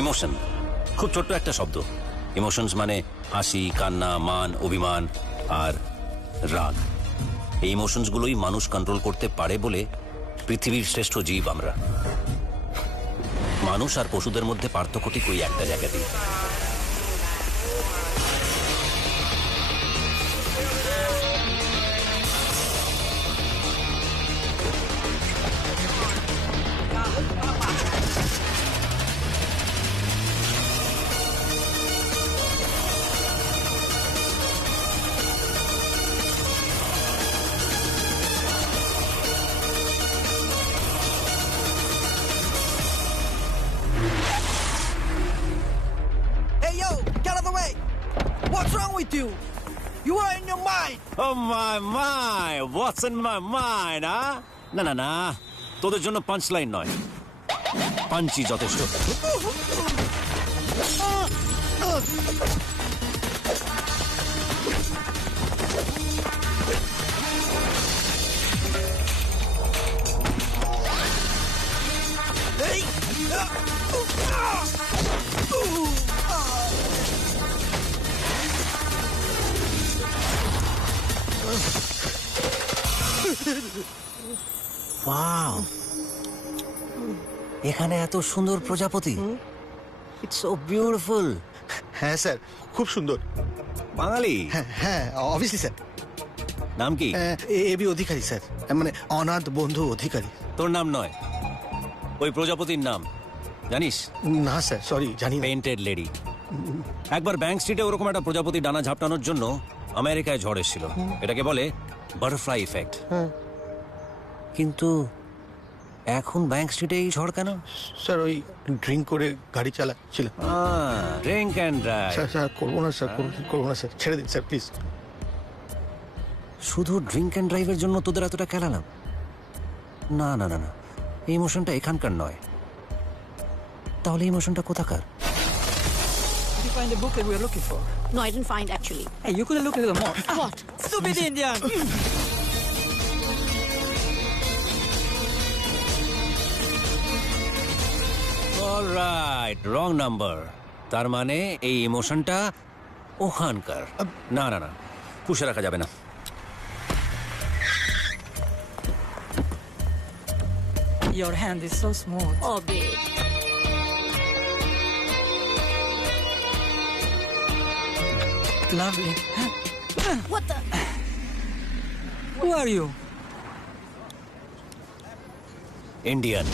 Emotion খুব ছোট্ট একটা শব্দ। ইমোশনস মানে হাসি, কান্না, মান, অভিমান আর রাগ। এই ইমোশনসগুলোই মানুষ কন্ট্রোল করতে পারে বলে পৃথিবীর শ্রেষ্ঠ জীব আমরা। মানুষ আর পশুদের মধ্যে পার্থক্য ঠিক ওই একটা জায়গাতেই। Hey yo, get out of the way! What's wrong with you? You are in your mind! Oh my mind, what's in my mind, huh? না না না, তোদের জন্য পাঞ্চ লাইন নয়, পাঞ্চই যথেষ্ট। Hey! ওয়াও, এখানে এত সুন্দর প্রজাপতি। It's so beautiful. হ্যাঁ স্যার, খুব সুন্দর। বাঙালি? হ্যাঁ হ্যাঁ, অবভিয়াসলি স্যার। নাম কি? এবি অধিকারী স্যার, মানে অনাথ বন্ধু অধিকারী। তোর নাম নয়, ওই প্রজাপতির নাম জানিস? না স্যার, সরি, জানি না। Painted lady. একবার ব্যাংক স্ট্রিটে ওরকম একটা প্রজাপতি ডানা ঝাপটানোর জন্য আমেরিকায় ঝড় এসেছিল। এটাকে বলে বাটারফ্লাই ইফেক্ট। কিন্তু এখন ব্যাংক স্ট্রিটে এই ঝড় কেন? স্যার ওই ড্রিঙ্ক করে গাড়ি চালাচ্ছিল। Drink and drive. Sir sir করবো না স্যার, করবো না স্যার, ছেড়ে দিন স্যার প্লিজ। শুধু ড্রিঙ্ক অ্যান্ড ড্রাইভের জন্য তোদের এতটা খেলালাম? না না না না, এই ইমোশনটা এখানকার নয়। তাহলে ইমোশনটা কোথাকার? Did you find the book that we were looking for? No, I didn't find actually. Hey, you could have looked at the more. What? Stupid Indian! Alright, wrong number. তার মানে এই ইমোশনটা ওখানকার। না না না, পুষে রাখা যাবে না। Your hand is so smooth. Oh, babe. Lovely. What the? Who are you? Indian.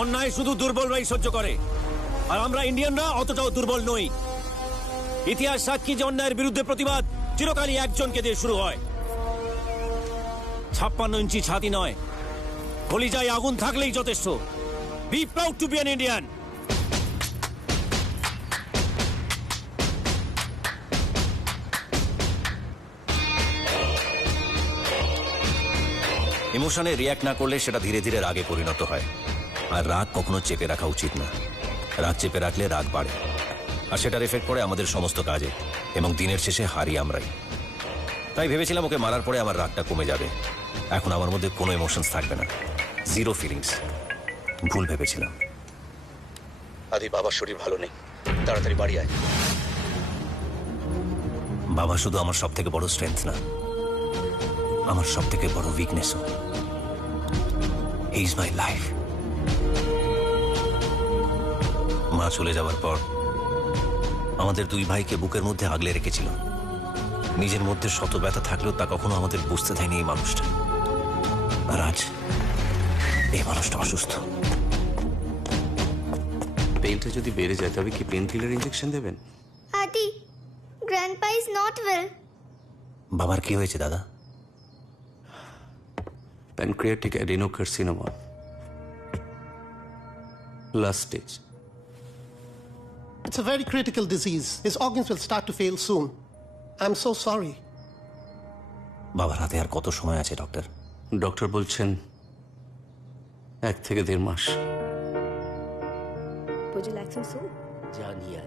অন্যায় শুধু দুর্বলরাই সহ্য করে, আর আমরা ইন্ডিয়ানরা অতটাও দুর্বল নই। ইতিহাস সাক্ষী যে অন্যায়ের বিরুদ্ধে প্রতিবাদ চিরকালই একজনকে দিয়ে শুরু হয়। 56 ইঞ্চি ছাতি নয়, কলিজায় আগুন থাকলেই যথেষ্ট। Be proud to be an Indian. ইমোশনে রিয়াক্ট না করলে সেটা ধীরে ধীরে রাগে পরিণত হয়। আর রাগ কখনো চেপে রাখা উচিত না। রাগ চেপে রাখলে রাগ বাড়ে, আর সেটার এফেক্ট পড়ে আমাদের সমস্ত কাজে, এবং দিনের শেষে হারি আমরাই। তাই ভেবেছিলাম ওকে মারার পরে আমার রাগটা কমে যাবে। এখন আমার মধ্যে কোনো ইমোশনস থাকবে না, জিরো ফিলিংস। ভুল ভেবেছিলাম। আদি, বাবার শরীর ভালো নেই, তাড়াতাড়ি বাড়ি আয়। বাবা শুধু আমার সব থেকে বড় স্ট্রেংথ না, আমার সব থেকে বড় উইকনেসও। He is my life. মা চলে যাওয়ার পর আমাদের দুই ভাইকে বুকের মধ্যে আগলে রেখেছিল। নিজের মধ্যে শত ব্যথা থাকলেও তা কখনো আমাদের বুঝতে দেয়নি এই মানুষটা। আর আজ এই মানুষটা অসুস্থ। পেইনটা যদি বেড়ে যায় তবে কি পেন কিলার ইঞ্জেকশন দেবেন? Adi, Grandpa is not well. বাবার কি হয়েছে দাদা? Pancreatic adenocarcinoma, last stage. It's a very critical disease. His organs will start to fail soon. I'm so sorry. বাবার হাতে আর কত সময় আছে ডক্টর? ডক্টর বলছেন 1 থেকে 1.5 মাস। Would you like some soup? জানিয়ে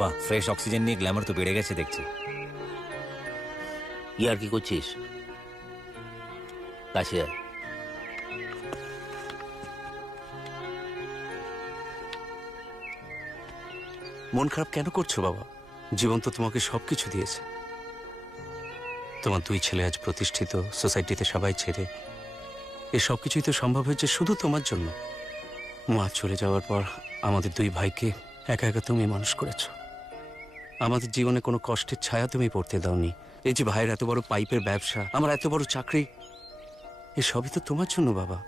বাহ, ফ্রেশ অক্সিজেন নিয়ে গ্ল্যামার তো বেড়ে গেছে দেখছি। ইয়ার কি করছিস? কাছে আয়। মন খারাপ কেন করছো বাবা? জীবন তো তোমাকে সবকিছু দিয়েছে। তোমার দুই ছেলে আজ প্রতিষ্ঠিত, সোসাইটিতে সবাই ছেড়ে। এ সবকিছুই তো সম্ভব হয়েছে শুধু তোমার জন্য। মা চলে যাওয়ার পর আমাদের দুই ভাইকে একা একা তুমি মানুষ করেছ। আমাদের জীবনে কোনো কষ্টের ছায়া তুমি পড়তে দাওনি। এই যে ভাইয়ের এত বড় পাইপের ব্যবসা, আমার এত বড় চাকরি, এ সবই তো তোমার জন্য বাবা।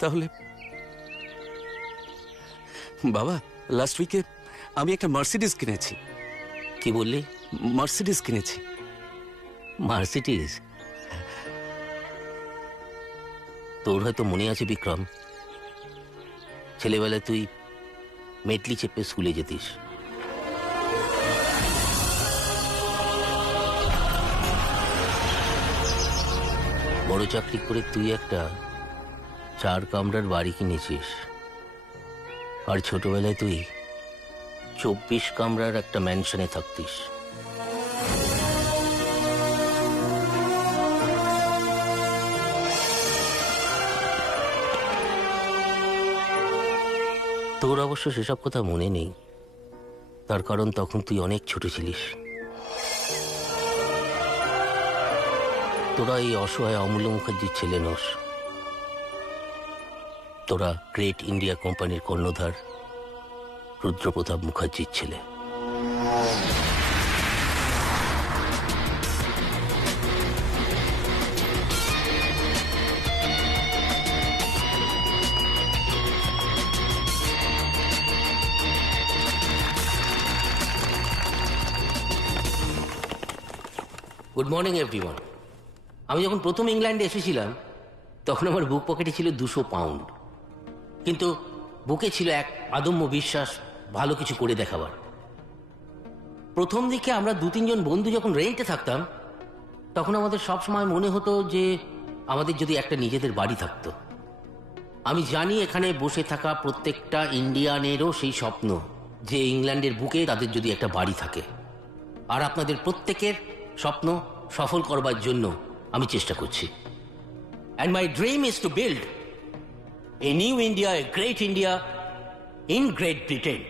তাহলে বাবা, লাস্ট উইকে আমি একটা মার্সিডিজ কিনেছি। কি বললি? মার্সিডিজ কিনেছি। মার্সিডিজ? তোর হয়তো মনে আছে বিক্রম, ছেলেবেলায় তুই মেটলি চেপে স্কুলে যেতিস। বড় চাকরি করে তুই একটা 4 কামরার বাড়ি কিনেছিস, আর ছোটবেলায় তুই 24 কামরার একটা ম্যানশনে থাকতিস। তোর অবশ্য সেসব কথা মনে নেই, তার কারণ তখন তুই অনেক ছোট ছিলিস। তোরা এই অসহায় অমূল্য মুখার্জির ছেলে নোস। তোরা গ্রেট ইন্ডিয়া কোম্পানির কর্ণধার রুদ্রপ্রতাপ মুখার্জির ছেলে। Good morning everyone. আমি যখন প্রথম ইংল্যান্ডে এসেছিলাম তখন আমার বুক পকেটে ছিল 200 পাউন্ড, কিন্তু বুকে ছিল এক আদম্য বিশ্বাস ভালো কিছু করে দেখাবার। প্রথম দিকে আমরা 2-3 জন বন্ধু যখন রেন্টে থাকতাম তখন আমাদের সব সময় মনে হতো যে আমাদের যদি একটা নিজেদের বাড়ি থাকতো। আমি জানি এখানে বসে থাকা প্রত্যেকটা ইন্ডিয়ানেরও সেই স্বপ্ন যে ইংল্যান্ডের বুকে তাদের যদি একটা বাড়ি থাকে, আর আপনাদের প্রত্যেকের স্বপ্ন সফল করবার জন্য আমি চেষ্টা করছি। And my dream is to build a new India, a great India in Great Britain.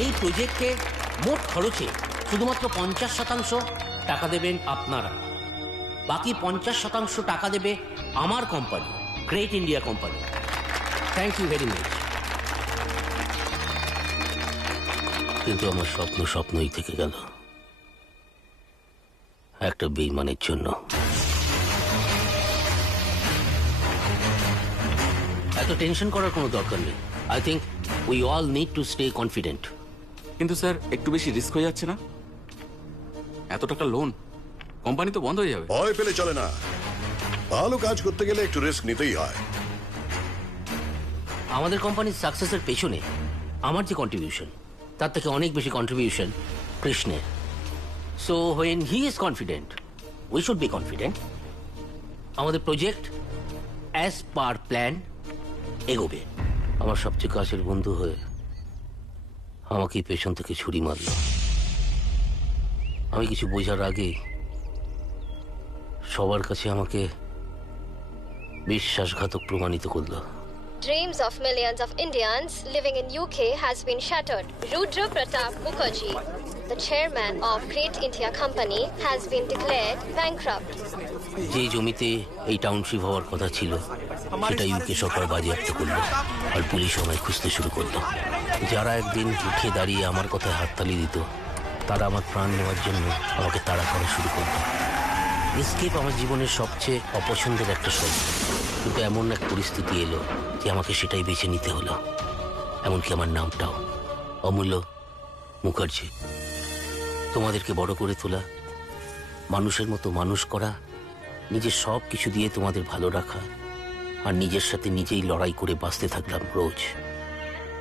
এই প্রজেক্টে মোট খরচে শুধুমাত্র 50% টাকা দেবেন আপনারা, বাকি 50% টাকা দেবে আমার company, great India company. Thank you very much. কিন্তু আমার স্বপ্ন স্বপ্নই থেকে গেল একটা বেইমানের জন্য। এত টেনশন করার কোনো দরকার নেই। I think we all need to stay confident. কিন্তু স্যার, একটু বেশি রিস্ক হয়ে যাচ্ছে না? এত টাকা লোন, কোম্পানি তো বন্ধ হয়ে যাবে। ভয় পেলে চলে না, ভালো কাজ করতে গেলে একটু রিস্ক নিতেই হয়। আমাদের কোম্পানির সাকসেসের পেছনে আমার যে কন্ট্রিবিউশন তার থেকে অনেক বেশি কন্ট্রিবিউশন কৃষ্ণের। So when he is confident we should be confident. আমাদের প্রজেক্ট অ্যাজ পার প্ল্যান এগোবে। আমার সবচেয়ে কাছের বন্ধু হয়ে আমাকে পেছন থেকে ছুরি মারল। আমি কিছু বোঝার আগে সবার কাছে আমাকে বিশ্বাসঘাতক প্রমাণিত করলো। Dreams of millions of Indians living in UK has been shattered. Rudra Pratap Mukherjee, the chairman of Great India Company, has been declared bankrupt. যে জমিতে এই টাউনশিপ হওয়ার কথা ছিল সেটা ইউকে সরকার বাজেয়াপ্ত করলো, আর পুলিশ আমায় খুঁজতে শুরু করলো। যারা একদিন উঠে দাঁড়িয়ে আমার কথায় হাততালি দিত তারা আমার প্রাণ নেওয়ার জন্য আমাকে তাড়া করা শুরু করলো। এসকেপ আমার জীবনের সবচেয়ে অপছন্দের একটা শব্দ, কিন্তু এমন এক পরিস্থিতি এলো যে আমাকে সেটাই বেছে নিতে হলো। এমনকি আমার নামটাও অমূল্য মুখার্জি। তোমাদেরকে বড় করে তোলা, মানুষের মতো মানুষ করা, নিজের সব কিছু দিয়ে তোমাদের ভালো রাখা, আর নিজের সাথে নিজেই লড়াই করে বাঁচতে থাকলাম রোজ।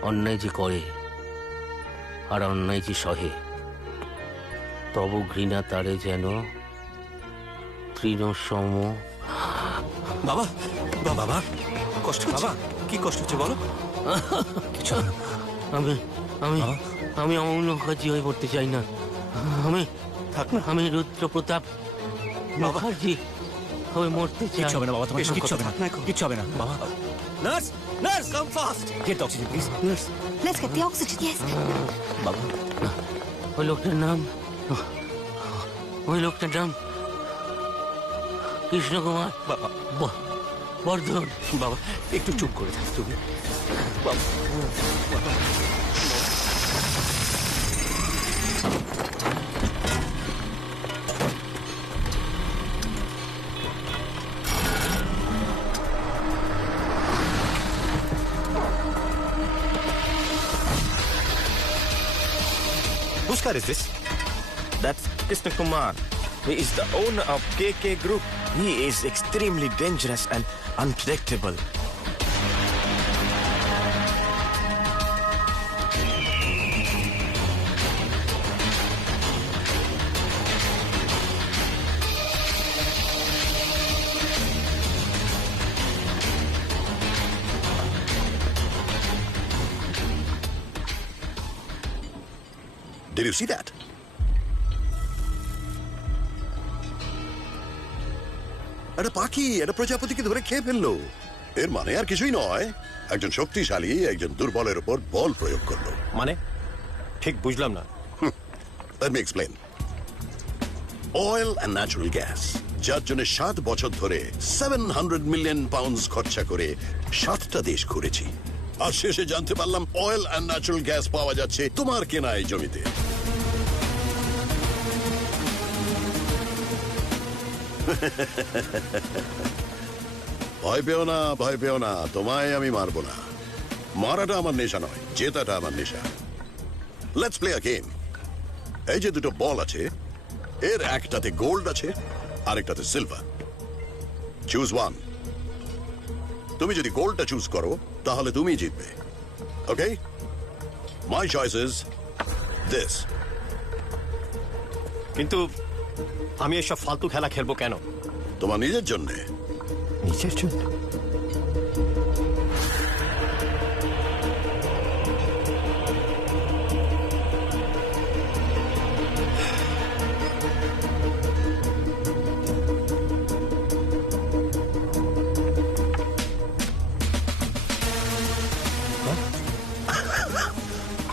অন্যায় যে করে আর অন্যায় যে সহে, তব ঘৃণা তারে যেন তৃণ সম। বাবা বাবা কষ্ট বাবা, কি কষ্ট হচ্ছে বলো? কিছু না। আমি আমি আমি অমূল্য মুখার্জি হয়ে পড়তে চাই না। আমি থাক না। আমি রুদ্র প্রতাপ মুখার্জি হয়ে মরতে চাই। কিচ্ছু হবে না বাবা, তোমার এসব কিচ্ছু কথা হবে না, থাক না এখন। কিচ্ছু হবে না বাবা। Nurse, nurse, come fast, get the oxygen please. Nurse, Let's get the oxygen. Yes. বাবা ওই লোকটার নাম কৃষ্ণকুমার বাবা বর্ধন। বাবা একটু চুপ করে থাক তুমি। বাবা Whose car is this? That's Krishna Kumar. He is the owner of KK Group. He is extremely dangerous and unpredictable. Did you see that? একটা পাখি একটা প্রজাপতিকে ধরে খেয়ে ফেললো। এর মানে আর কিছুই নয়, একজন শক্তিশালী একজন দুর্বলের উপর বল প্রয়োগ করলো। মানে ঠিক বুঝলাম না। Let me explain. Oil and natural gas, যার জন্য 7 বছর ধরে 700 মিলিয়ন পাউন্ডস খরচা করে 7টা দেশ ঘুরেছি, আর শেষে জানতে পারলাম অয়েল অ্যান্ড ন্যাচারাল গ্যাস পাওয়া যাচ্ছে তোমার কেনা এই জমিতে। ভয় পেও না, ভয় পেও না, তোমায় আমি মারবো না। মারাটা আমার নেশা নয়, জেতাটা আমার নেশা। Let's play a game. এই যে দুটো বল আছে, এর একটাতে গোল্ড আছে আরেকটাতে সিলভার। Choose one. তুমি যদি গোল্ডটা চুজ করো তাহলে তুমি জিতবে। ওকে, মাই চয়েস ইজ দিস। কিন্তু আমি এসব ফালতু খেলা খেলবো কেন? তোমার নিজের জন্যে। নিচের জন্য?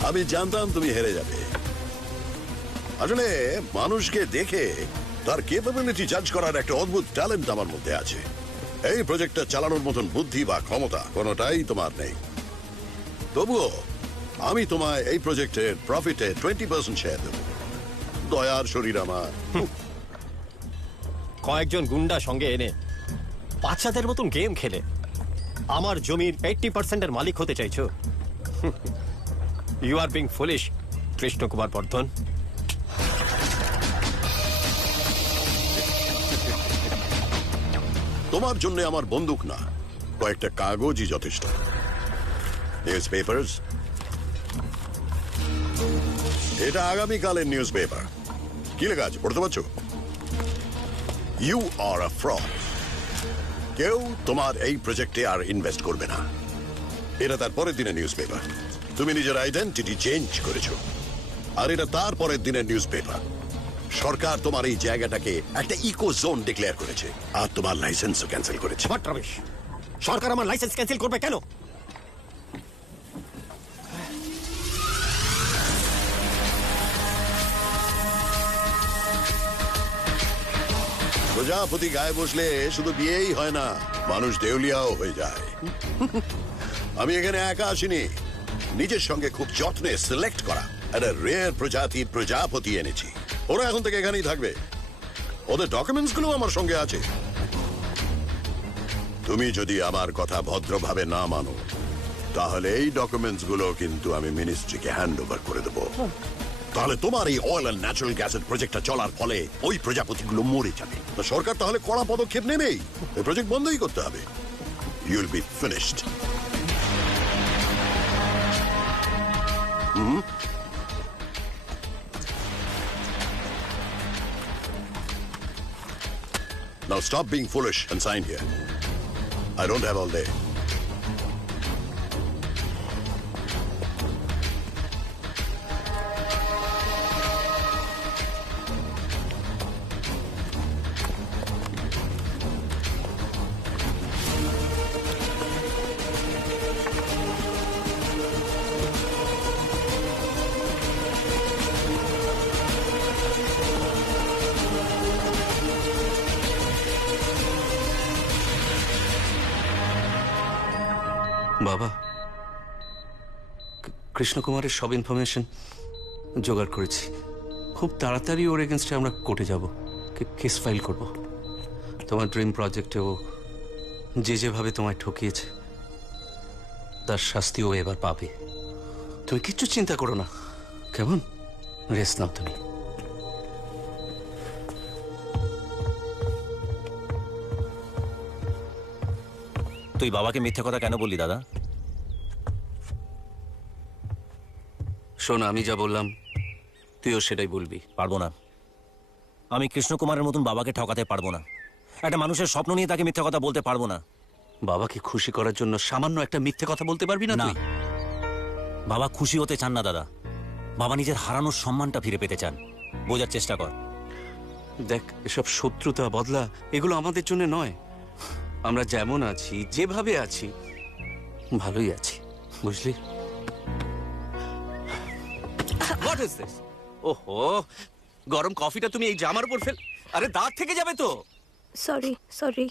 আমি জানতাম তুমি হেরে যাবে। আসলে মানুষকে দেখে তার ক্যাপাবিলিটি জাজ করার একটা অদ্ভুত ট্যালেন্ট আমার মধ্যে আছে। এই প্রজেক্টটা চালানোর মতন বুদ্ধি বা ক্ষমতা কোনোটাই তোমার নেই। তবুও আমি তোমায় এই প্রজেক্টের প্রফিটে 20% শেয়ার দেবো। দয়ার শরীর আমার। কয়েকজন গুন্ডা সঙ্গে এনে বাচ্চাদের মতন গেম খেলে আমার জমির 80%-এর মালিক হতে চাইছো? You are being foolish, Krishna Kumar Bardhan. তোমার জন্য আমার বন্দুক না, কয়েকটা কাগজই যথেষ্ট। নিউজ পেপার্স, এটা আগামীকালের নিউজ পেপার। কি লেখা আছে পড়তে পারছো? You are a fraud. কেউ তোমার এই প্রজেক্টে আর ইনভেস্ট করবে না। এটা তার পরের দিনের নিউজ পেপার। তুমি নিজের আইডেন্টিটি চেঞ্জ করেছো। আর এটা তার পরের দিনের নিউজ পেপার। সরকার তোমার এই জায়গাটাকে একটা ইকো জোন ডিক্লেয়ার করেছে, আর তোমার লাইসেন্সও ক্যান্সেল করেছে। হোয়াট রমেশ? সরকার আমার লাইসেন্স ক্যান্সেল করবে কেন? প্রজাপতি গায়ে বসলে শুধু বিয়েই হয় না, মানুষ দেউলিয়াও হয়ে যায়। আমি এখানে একা আসিনি, নিজের সঙ্গে খুব যত্নে সিলেক্ট করা একটা রেয়ার প্রজাতির প্রজাপতি এনেছি। ওরা এখন থেকে এখানেই থাকবে। ওদের ডকুমেন্টস গুলো আমার সঙ্গে আছে। তুমি যদি আমার কথা ভদ্রভাবে না মানো তাহলে এই ডকুমেন্টস গুলো কিন্তু আমি মিনিস্ট্রিকে হ্যান্ড ওভার করে দেবো। তাহলে তোমার এই অয়েল অ্যান্ড ন্যাচারাল গ্যাসের প্রজেক্টটা চলার ফলে ওই প্রজাপতিগুলো মরে যাবে। তো সরকার তাহলে কড়া পদক্ষেপ নেবেই, এই প্রজেক্ট বন্ধই করতে হবে। You will be finished. Now stop being foolish and sign here. I don't have all day. বাবা, কৃষ্ণকুমারের সব ইনফরমেশন জোগাড় করেছি। খুব তাড়াতাড়ি ওর এগেনস্টে আমরা কোর্টে যাব, কেস ফাইল করব। তোমার ড্রিম প্রজেক্টে ও যেভাবে তোমায় ঠকিয়েছে তার শাস্তিও এবার পাবে। তুমি কিচ্ছু চিন্তা করো না, কেমন? রেস্ট নাও তুমি। তুই বাবাকে মিথ্যে কথা কেন বললি দাদা? শোন, আমি যা বললাম তুইও সেটাই বলবি। পারবো না। আমি কৃষ্ণকুমারের মতন বাবাকে ঠকাতে পারবো না। একটা মানুষের স্বপ্ন নিয়ে তাকে মিথ্যে কথা বলতে পারবো না। বাবাকে খুশি করার জন্য সামান্য একটা মিথ্যে কথা বলতে পারবি না তুই? বাবা খুশি হতে চান না দাদা, বাবা নিজের হারানোর সম্মানটা ফিরে পেতে চান। বোঝার চেষ্টা কর। দেখ, এসব শত্রুতা বদলা এগুলো আমাদের জন্য নয়। আমরা যেমন আছি, যেভাবে আছি, ভালোই আছি, বুঝলি? What is this? ওহো, গরম কফিটা তুমি এই জামার উপর ফেল। আরে দাঁত থেকে যাবে তো। Sorry, sorry.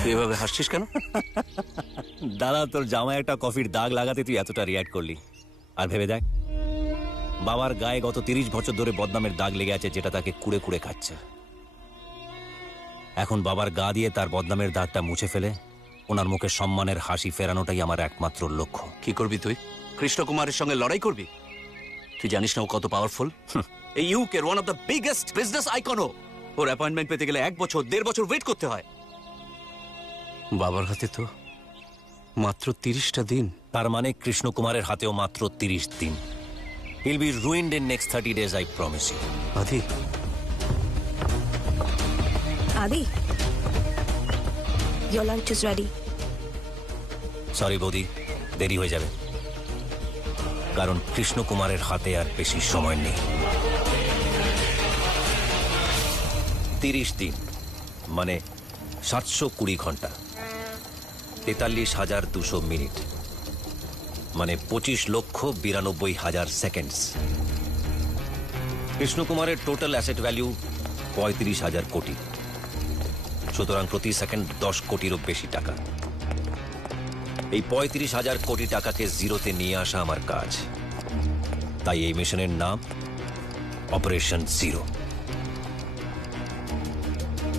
তুই এভাবে হাসছিস কেন? দাদা, তোর জামায় একটা কফির দাগ লাগাতে তুই এতটা রিয়াক্ট করলি। আর ভেবে দেখ, বাবার গায়ে গত 30 বছর ধরে বদনামের দাগ লেগে আছে, যেটা তাকে কুড়ে কুড়ে খাচ্ছে। এখন বাবার গা দিয়ে তার বদনামের দাগটা মুছে ফেলে ওনার মুখে সম্মানের হাসি ফেরানোটাই আমার একমাত্র লক্ষ্য। কি করবি তুই? কৃষ্ণকুমারের সঙ্গে লড়াই করবি? তুই জানিস না ও কত পাওয়ারফুল? এই ইউকের one of the biggest business আইকনও। ওর অ্যাপয়েন্টমেন্ট পেতে গেলে 1 বছর 1.5 বছর ওয়েট করতে হয়। বাবার হাতে তো মাত্র 30টা দিন। তার মানে কৃষ্ণকুমারের হাতেও মাত্র 30 দিন। He'll be ruined in next 30 days, I promise you. আদি, Adi, your lunch is ready. Sorry বৌদি, দেরি হয়ে যাবে, কারণ কৃষ্ণকুমারের হাতে আর বেশি সময় নেই। 30 দিন মানে 720 ঘন্টা, 43,200 মিনিট, মানে 25,92,000 সেকেন্ডস। কৃষ্ণকুমারের টোটাল অ্যাসেট ভ্যালু 35,000 কোটি। সুতরাং প্রতি সেকেন্ড 10 কোটিরও বেশি টাকা। এই 35,000 কোটি টাকাকে জিরোতে নিয়ে আসা আমার কাজ। তাই এই মিশনের নাম operation zero.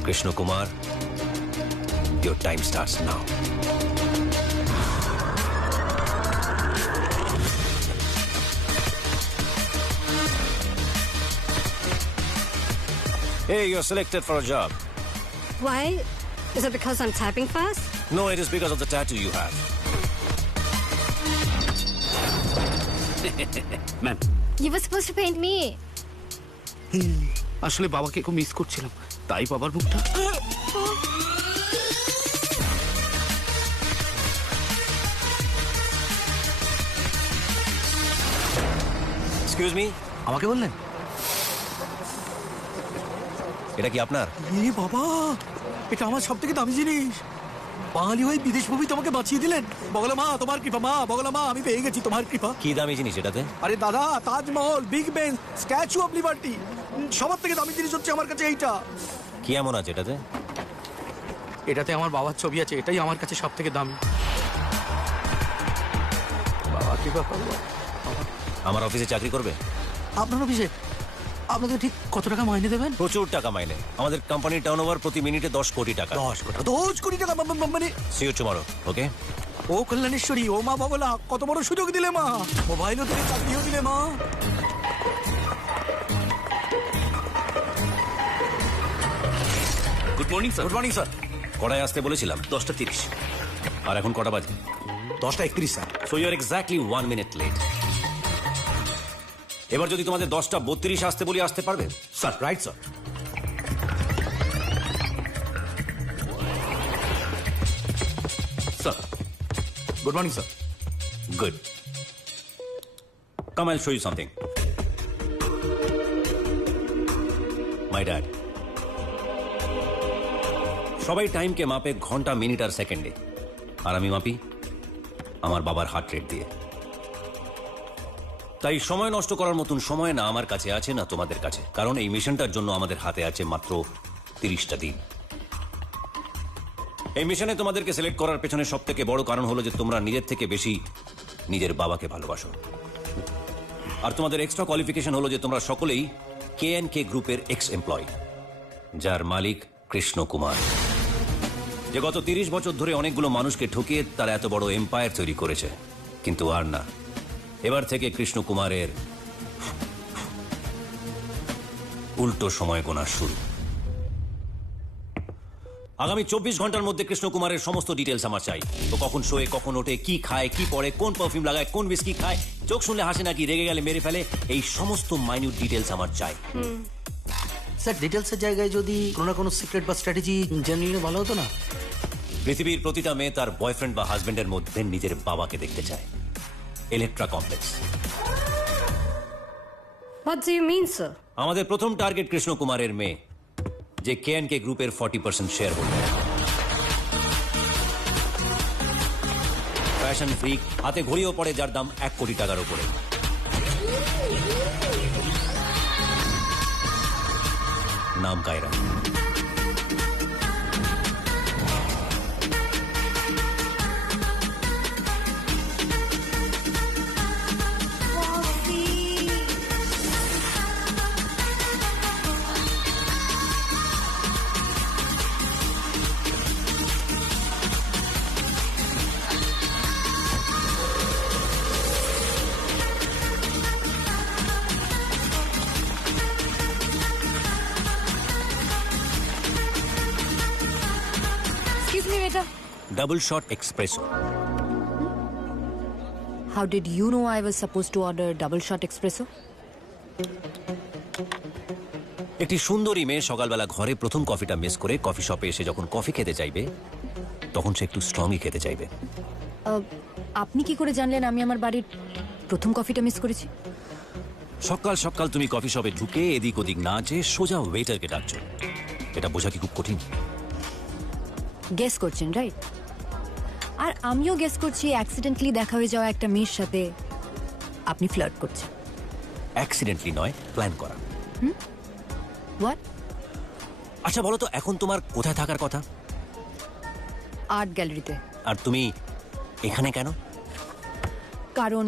Krishnakumar, your time starts now. Hey, you're selected for a job. Why? Is it because I'm typing fast? No, it is because of the tattoo you have. Ma'am, You were supposed to paint me. আসলে বাবাকে খুব miss করছিলাম, তাই বাবার মুখটা। Excuse me, আমাকে বললেন? এটা কি আপনার? এ বাবা, এটা আমার সব থেকে দামি জিনিস। বাঙালি হয়ে বিদেশ ভূমি তোমাকে বাঁচিয়ে দিলেন। বগলা মা, তোমার কৃপা মা, বগলা মা, আমি পেয়ে গেছি তোমার কৃপা। কি দামি জিনিস এটাতে? আরে দাদা, Taj Mahal, big Ben, statue of liberty, সবার থেকে দামি জিনিস হচ্ছে আমার কাছে এইটা। কি এমন আছে এটাতে? এটাতে আমার বাবার ছবি আছে, এটাই আমার কাছে সব থেকে দামি। বাবা কৃপা করবো। আমার অফিসে চাকরি করবে? আপনার অফিসে আপনাকে ঠিক কত টাকা মাইনে দেবেন? প্রচুর টাকা মাইনে। আমাদের কোম্পানির টার্নওভার প্রতি মিনিটে 10 কোটি টাকা। 10 কোটি টাকা মানে? See you tomorrow, okay? ও কল্যাণেশ্বরী, ও মা বাবলা, কত বড় সুযোগ দিলে মা। মোবাইলও দিলে, চাকরিও দিলে মা। Good morning sir. Good morning sir. কটায় আসতে বলেছিলাম? 10:30। আর এখন কটা বাজে? 10টা 31 sir. So you're exactly 1 minute late. এবার যদি তোমাদের 10টা 32 আসতে বলি আসতে পারবে? Sir, right sir. Sir, good morning sir. Good. Come, I'll show you something. My dad. সবাই টাইমকে মাপে ঘন্টা, মিনিট আর সেকেন্ডে, আর আমি মাপি আমার বাবার হার্ট রেট দিয়ে। তাই সময় নষ্ট করার মতন সময় না আমার কাছে আছে না তোমাদের কাছে, কারণ এই মিশনটার জন্য আমাদের হাতে আছে মাত্র 30টা দিন। এই মিশনে তোমাদেরকে সিলেক্ট করার পেছনে সব থেকে বড় কারণ হলো যে তোমরা নিজের থেকে বেশি নিজের বাবাকে ভালোবাসো। আর তোমাদের এক্সট্রা কোয়ালিফিকেশন হলো যে তোমরা সকলেই কে গ্রুপের এক্স এমপ্লয়ি, যার মালিক কৃষ্ণ কুমার, যে গত 30 বছর ধরে অনেকগুলো মানুষকে ঠকিয়ে তারা এত বড় এম্পায়ার তৈরি করেছে। কিন্তু আর না, এবার থেকে কৃষ্ণ কুমারের উল্টো সময় গোনা শুরু। আগামী 24 ঘন্টার মধ্যে কৃষ্ণ কুমারের সমস্ত ডিটেলস আমার চাই। তো কখন শোয়ে, কখন ওঠে, কি খায়, কি পরে, কোন পারফিউম লাগায়, কোন বিস্কি খায়, চোখ শুনলে হাসে নাকি, রেগে গেলে মেরে ফেলে, এই সমস্ত মাইনিউট ডিটেলস আমার চাই। স্যার, ডিটেলসের জায়গায় যদি কোনো না কোনো সিক্রেট বা স্ট্র্যাটেজি জেনে নিলে ভালো হতো না? পৃথিবীর প্রতিটা মেয়ে তার বয়ফ্রেন্ড বা হাজবেন্ডের মধ্যে নিজের বাবাকে দেখতে চায়। Electra complex. What do you mean, sir? আমাদের প্রথম টার্গেট কৃষ্ণ কুমারের মেয়ে, যে কে গ্রুপের 40% শেয়ার হোল্ডার। ফ্যাশন ফ্রিক, হাতে ঘড়িও পড়ে যার দাম 1 কোটি টাকার উপরে। নাম Kiara. Excuse me, waiter. Double shot espresso. How did you know I was supposed to order double shot espresso? একটি সুন্দরী মেয়ে সকালবেলা ঘরে প্রথম কফিটা মিস করে কফি শপে এসে যখন কফি খেতে চাইবে, তখন সে একটু স্ট্রংই খেতে চাইবে। আপনি কি করে জানলেন আমি আমার বাড়ির প্রথম কফিটা মিস করেছি? সকাল সকাল তুমি কফি শপে ঢুকে এদিক ওদিক না যেয়ে সোজা ওয়েটারকে ডাকছো, এটা বোঝা কি খুব কঠিন? গেস করছেন, রাইট? আর আমিও গেস করছি অ্যাক্সিডেন্টলি দেখা হয়ে যাওয়া একটা মেয়ের সাথে আপনি ফ্লার্ট করছেন। অ্যাক্সিডেন্টলি নয়, প্ল্যান করা। হোয়াট? আচ্ছা বলো তো, এখন তোমার কোথায় থাকার কথা? আর্ট গ্যালারিতে। আর তুমি এখানে কেন? কারণ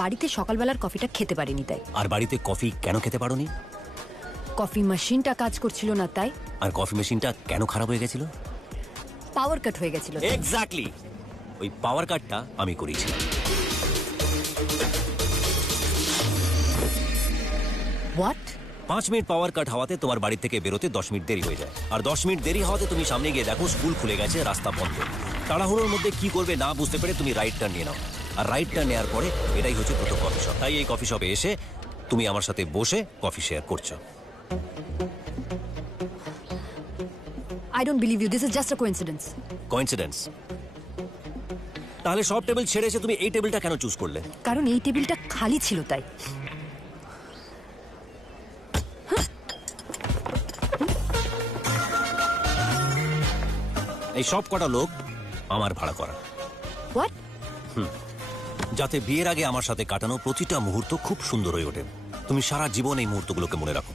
বাড়িতে সকালবেলার কফিটা খেতে পারিনি তাই। আর বাড়িতে কফি কেন খেতে পারোনি? কফি মেশিনটা কাজ করছিল না তাই। আর কফি মেশিনটা কেন খারাপ হয়ে গেছিল? পাওয়ার কাট হয়ে গেছিল। এক্স্যাক্টলি, ওই পাওয়ার কাটটা আমি করেছি। হোয়াট? 5 মিনিট পাওয়ার কাট হওয়াতে তোমার বাড়ি থেকে বেরোতে 10 মিনিট দেরি হয়ে যায়। আর 10 মিনিট দেরি হওয়াতে তুমি সামনে গিয়ে দেখো স্কুল খুলে গেছে, রাস্তা বন্ধ। তাড়াহুড়োর মধ্যে কি করবে না বুঝতে পেরে তুমি রাইট টার্ন নিয়ে নাও। আর রাইট টার্ন নেওয়ার পরে এটাই হচ্ছে প্রথম কফি শপ। তাই এই কফি শপে এসে তুমি আমার সাথে বসে কফি শেয়ার করছো। I don't believe you. This is just a coincidence. Coincidence? তাহলে সব টেবিল ছেড়ে এসে তুমি এই টেবিলটা কেন চুজ করলে? কারণ এই টেবিলটা খালি ছিল তাই। এই সব কটা লোক আমার ভাড়া করা, হোয়াট? যাতে বিয়ের আগে আমার সাথে কাটানো প্রতিটা মুহূর্ত খুব সুন্দর হয়ে ওঠে। তুমি সারা জীবন এই মুহূর্তগুলোকে মনে রাখো।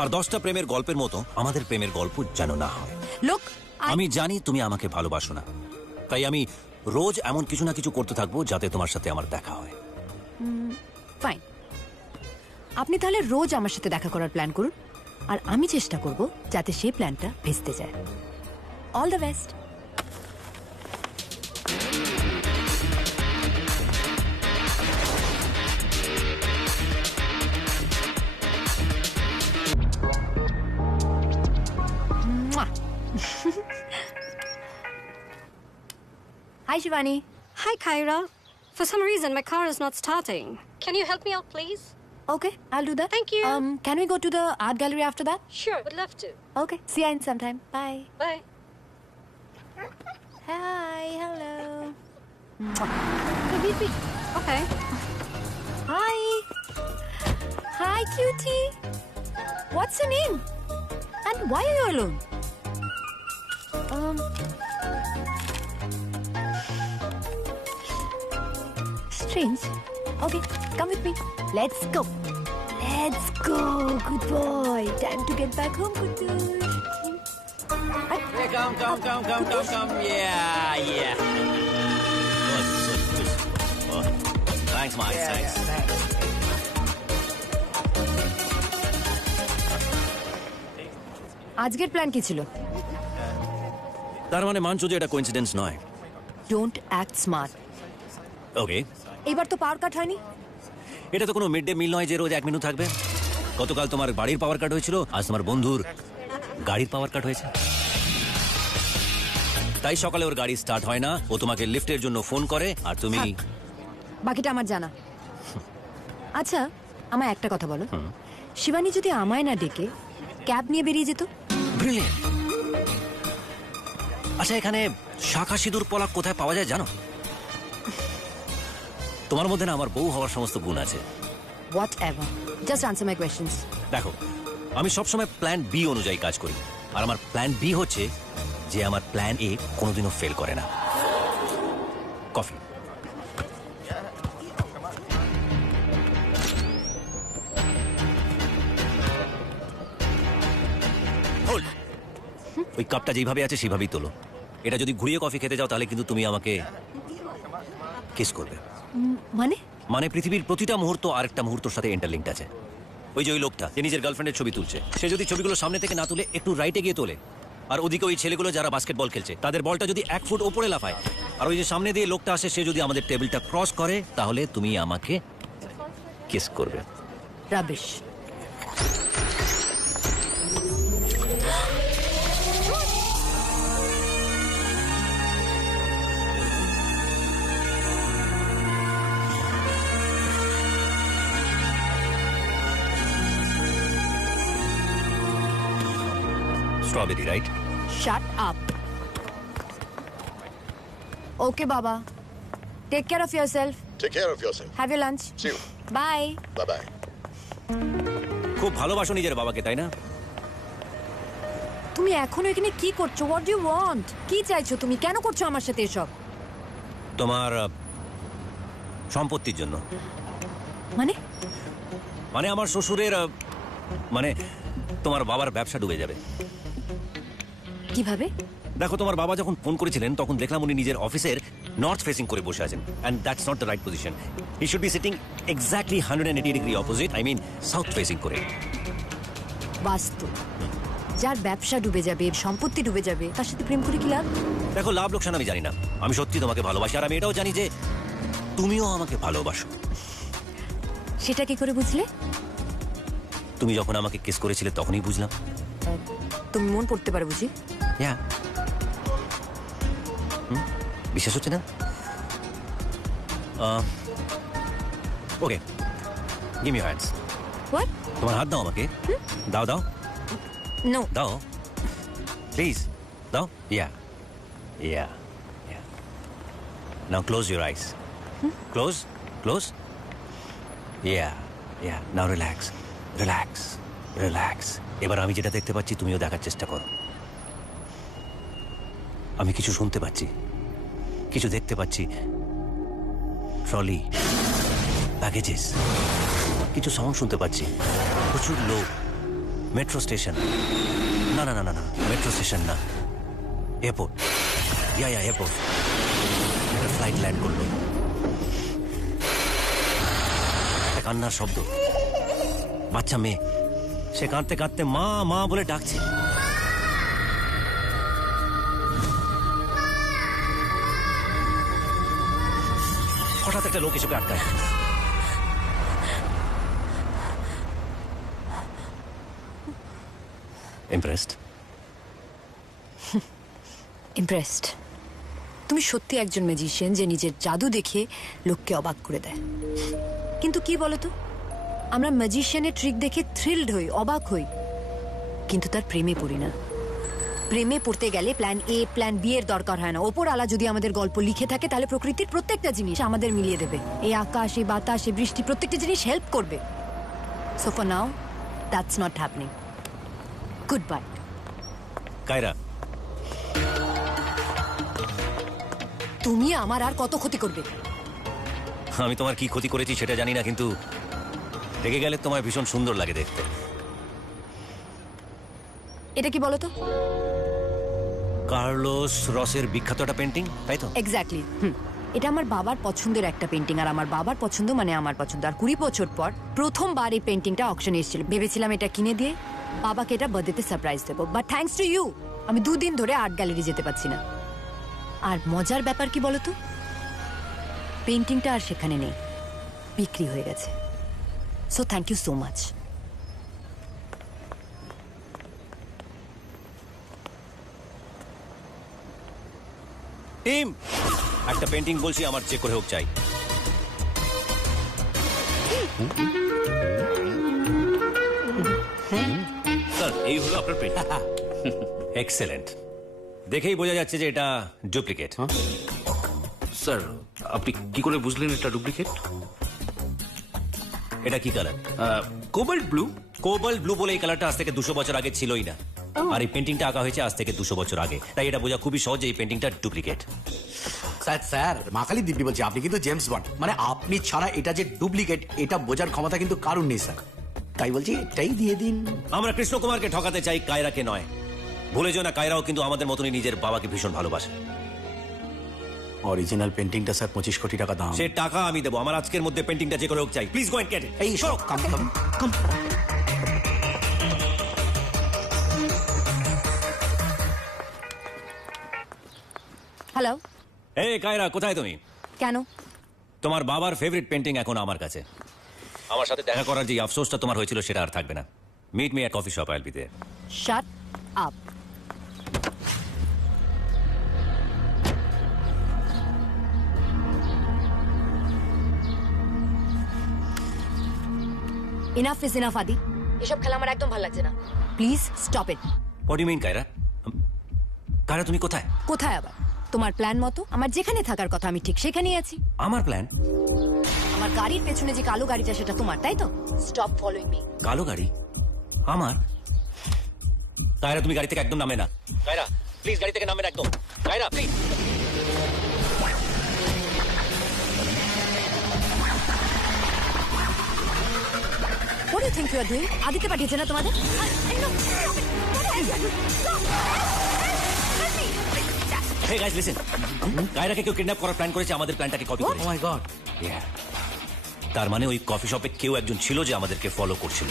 আর 10টা প্রেমের গল্পের মতো আমাদের প্রেমের গল্প যেন না হয়। লোক, আমি জানি তুমি আমাকে ভালোবাসো না, তাই আমি রোজ এমন কিছু না কিছু করতে থাকবো যাতে তোমার সাথে আমার দেখা হয়। ফাইন, আপনি তাহলে রোজ আমার সাথে দেখা করার প্ল্যান করুন, আর আমি চেষ্টা করব যাতে সেই প্ল্যানটা ভেস্তে যায়। All the best. Hi, Shivani. Hi, Kyra. For some reason, my car is not starting. Can you help me out, please? Okay, I'll do that. Thank you. Can we go to the art gallery after that? Sure, would love to. Okay, see you in some time. Bye. Bye. Hi, hello. Okay. Hi. Hi, cutie. What's your name? And why are you alone? Strange. Okay, come with me. Let's go. Let's go. Good boy. Time to get back home, good boy. Hey, come. Yeah. Good. Oh, thanks, Mike. Thanks. আজকের plan কি ছিল? তার মানে মানছো যে এটা coincidence নয়? Don't act smart. ওকে, এবার তো পাওয়ার কাট হয়নি। এটা তো কোনো মিড ডে মিল নয় যে রোজ 1 মেনু থাকবে। গতকাল তোমার বাড়ির পাওয়ার কাট হয়েছিল, আজ তোমার বন্ধুর গাড়ির পাওয়ার কাট হয়েছে। তাই সকালে ওর গাড়ি স্টার্ট হয় না, ও তোমাকে লিফটের জন্য ফোন করে আর তুমি বাকিটা আমার জানা। আচ্ছা, আমায় একটা কথা বলো, শিবানী যদি আমায় না ডেকে ক্যাব নিয়ে বেরিয়ে যেত? ব্রিলিয়েন্ট। আচ্ছা, এখানে শাখা সিঁদুর পলাক কোথায় পাওয়া যায় জানো? তোমার মধ্যে না আমার বউ হওয়ার সমস্ত গুণ আছে। What ever, just answer my questions. দেখো, আমি সবসময় প্ল্যান বি অনুযায়ী কাজ করি, আর আমার প্ল্যান বি হচ্ছে যে আমার প্ল্যান এ কোনোদিনও ফেল করে না। কফি। হোল্ড। ওই কাপটা যেভাবে আছে সেভাবেই তোলো। এটা যদি ঘুরিয়ে কফি খেতে যাও তাহলে কিন্তু তুমি আমাকে কিস করবে। মানে? মানে পৃথিবীর প্রতিটা মুহূর্ত আরেকটা মুহূর্তের সাথে ইন্টারলিঙ্কড আছে। ওই যে ওই লোকটা যে নিজের গার্লফ্রেন্ডের ছবি তুলছে, সে যদি ছবিগুলো সামনে থেকে না তুলে একটু রাইটে গিয়ে তোলে, আর ওদিকে ওই ছেলেগুলো যারা বাস্কেটবল খেলছে তাদের বলটা যদি 1 ফুট ওপরে লাফায়, আর ওই যে সামনে দিয়ে লোকটা আসে সে যদি আমাদের টেবিলটা ক্রস করে, তাহলে তুমি আমাকে কিস করবে। Rubbish. Strawberry, right? Shut up. Okay, Baba. Take care of yourself. Take care of yourself. Have your lunch. See you. Bye. Bye-bye. খুব ভালোবাসো নিজের বাবাকে, তাই না? তুমি এখনো এখানে কি করছো? What do you want? কি চাইছো তুমি? কেন করছো আমার সাথে এসব? তোমার সম্পত্তির জন্য। মানে? মানে আমার শ্বশুরের মানে তোমার বাবার ব্যবসা ডুবে যাবে। কিভাবে? দেখো, তোমার বাবা যখন ফোন করেছিলেন তখন দেখলাম উনি নিজের অফিসের নর্থ ফেসিং করে বসে আছেন, and that's not the right position. He should be sitting exactly 180 degree opposite, I mean south facing করে। বাস্তু। যার ব্যবসা ডুবে যাবে, সম্পত্তি ডুবে যাবে, তার সাথে প্রেম করে কি লাভ? দেখো, লাভ লোকসান আমি জানি না, আমি সত্যি তোমাকে ভালোবাসি, আর আমি এটাও জানি যে তুমিও আমাকে ভালোবাসো। সেটা কি করে বুঝলে? তুমি যখন আমাকে কিস করেছিলে তখনই বুঝলাম। তুমি মন পড়তে পারো বুঝি? হ্যাঁ। বিশ্বাস হচ্ছে না? Okay, give me your hands. What? তোমার হাত দাও আমাকে। দাও দাও নো। দাও প্লিজ, দাও। Yeah yeah yeah. Now close your eyes. Close close. Yeah yeah. Now relax relax relax. এবার আমি যেটা দেখতে পাচ্ছি তুমিও দেখার চেষ্টা করো। আমি কিছু শুনতে পাচ্ছি, কিছু দেখতে পাচ্ছি। ট্রলি, প্যাকেজেস, কিছু সাউন্ড শুনতে পাচ্ছি। প্রচুর লোক। Metro station. না না না না না, মেট্রো স্টেশন না, এয়ারপোর্ট। ইয়া ইয়া, এয়ারপোর্ট। একটা ফ্লাইট ল্যান্ড করলো। একটা কান্নার শব্দ। বাচ্চা মেয়ে, সে কাঁদতে কাঁদতে মা মা বলে ডাকছে। হঠাৎ একটা লোক এসে আটকায়। ইমপ্রেসড? ইমপ্রেসড। তুমি সত্যি একজন ম্যাজিশিয়ান যে নিজের জাদু দেখে লোককে অবাক করে দেয়। কিন্তু কি বলো তো, আমরা ম্যাজিশিয়ানের ট্রিক দেখে থ্রিলড হই, অবাক হই, কিন্তু তার প্রেমে পড়ি না। প্রেমে পড়তে গেলে প্ল্যান এ প্ল্যান বি এর দরকার হয় না। ওপর আলা যদি আমাদের গল্প লিখে থাকে তাহলে প্রকৃতির প্রত্যেকটা জিনিস আমাদের মিলিয়ে দেবে। এই আকাশ, এই বাতাস, এই বৃষ্টি, প্রত্যেকটা জিনিস হেল্প করবে। So for now that's not happening. Good bye. Kiara, তুমি আমার আর কত ক্ষতি করবে? আমি তোমার কি ক্ষতি করেছি সেটা জানি না, কিন্তু রেগে গেলে তোমায় ভীষণ সুন্দর লাগে দেখতে। এটা কি বলো তো? কার্লোস রসের বিখ্যাত একটা পেন্টিং, তাই তো? এক্স্যাক্টলি। এটা আমার বাবার পছন্দের একটা পেন্টিং, আর আমার বাবার পছন্দ মানে আমার পছন্দ। আর 20 বছর পর প্রথমবার এই পেন্টিংটা অকশনে এসেছিল। ভেবেছিলাম এটা কিনে দিয়ে বাবাকে এটা বার্থডেতে সারপ্রাইজ দেবো, বাট থ্যাঙ্কস টু ইউ আমি 2 দিন ধরে আর্ট গ্যালারি যেতে পারছি না। আর মজার ব্যাপার কি বলো তো, পেন্টিংটা আর সেখানে নেই, বিক্রি হয়ে গেছে। So thank you so much. Team, একটা পেন্টিং বলছি আমার চেক করে হোক চাই। স্যার, এই হলো আপনার পেন্টিং। এক্সেলেন্ট। দেখেই বোঝা যাচ্ছে যে এটা ডুপ্লিকেট। স্যার, আপনি কি করে বুঝলেন এটা ডুপ্লিকেট? এটা কি colour? Cobalt blue. Cobalt blue বলে এই কালারটা আজ থেকে 200 বছর আগে ছিলই না। আর এই পেন্টিংটা আঁকা হয়েছে আজ থেকে 200 বছর আগে, তাই এটা বোঝা খুবই সহজ যে এই পেন্টিংটা ডুপ্লিকেট। স্যার স্যার মা কালী দিব্যি বলছি, আপনি কিন্তু জেমস বন্ড। মানে আপনি ছাড়া এটা যে ডুপ্লিকেট এটা বোঝার ক্ষমতা কিন্তু কারণ নেই স্যার। তাই বলছি এটাই দিয়ে দিন। আমরা কৃষ্ণ কুমারকে ঠকাতে চাই, কায়রাকে নয়। ভুলে যেও না, কায়রাও কিন্তু আমাদের মতনই নিজের বাবাকে ভীষণ ভালোবাসে। অরিজিনাল পেন্টিংটা স্যার 25 কোটি টাকা দাম। সে টাকা আমি দেবো, আমার আজকের মধ্যে পেন্টিংটা যে করে হোক চাই। Please go and get it. এই সরো, কাম কাম কাম। হ্যালো। এই কায়রা, কোথায় তুমি? কেন? তোমার বাবার ফেভারিট পেন্টিং এখন আমার কাছে। আমার সাথে দেখা করার যে আফসোসটা তোমার হয়েছিল সেটা আর থাকবে না। Meet me at coffee shop, I'll be there. Shut up. Enough is enough Adi. এসব খেলা আমার একদম ভালো লাগছে না। Please stop it. What you mean Kaira? Kaira, তুমি কোথায়? কোথায় আবার? তোমার প্ল্যান মতো আমার যেখানে থাকার কথা আমি ঠিক সেখানেই আছি। আমার প্ল্যান? আমার গাড়ির পেছনে যে কালো গাড়িটা সেটা তোমার, তাই তো? Stop following me. কালো গাড়ি আমার? কায়রা, তুমি গাড়ি থেকে একদম নামে না। কায়রা প্লিজ, গাড়ি থেকে নামে না একদম। Kiara please. What do you think you are doing? Aditya পাঠিয়েছে না তোমাদের? Hey guys, listen. কায়রাকে কেউ কিডন্যাপ করার প্ল্যান করেছে, আমাদের প্ল্যানটাকে কপি করেছে। ও মাই গড। তার মানে ওই কফি শপে কেউ একজন ছিল যে আমাদেরকে ফলো করছিল।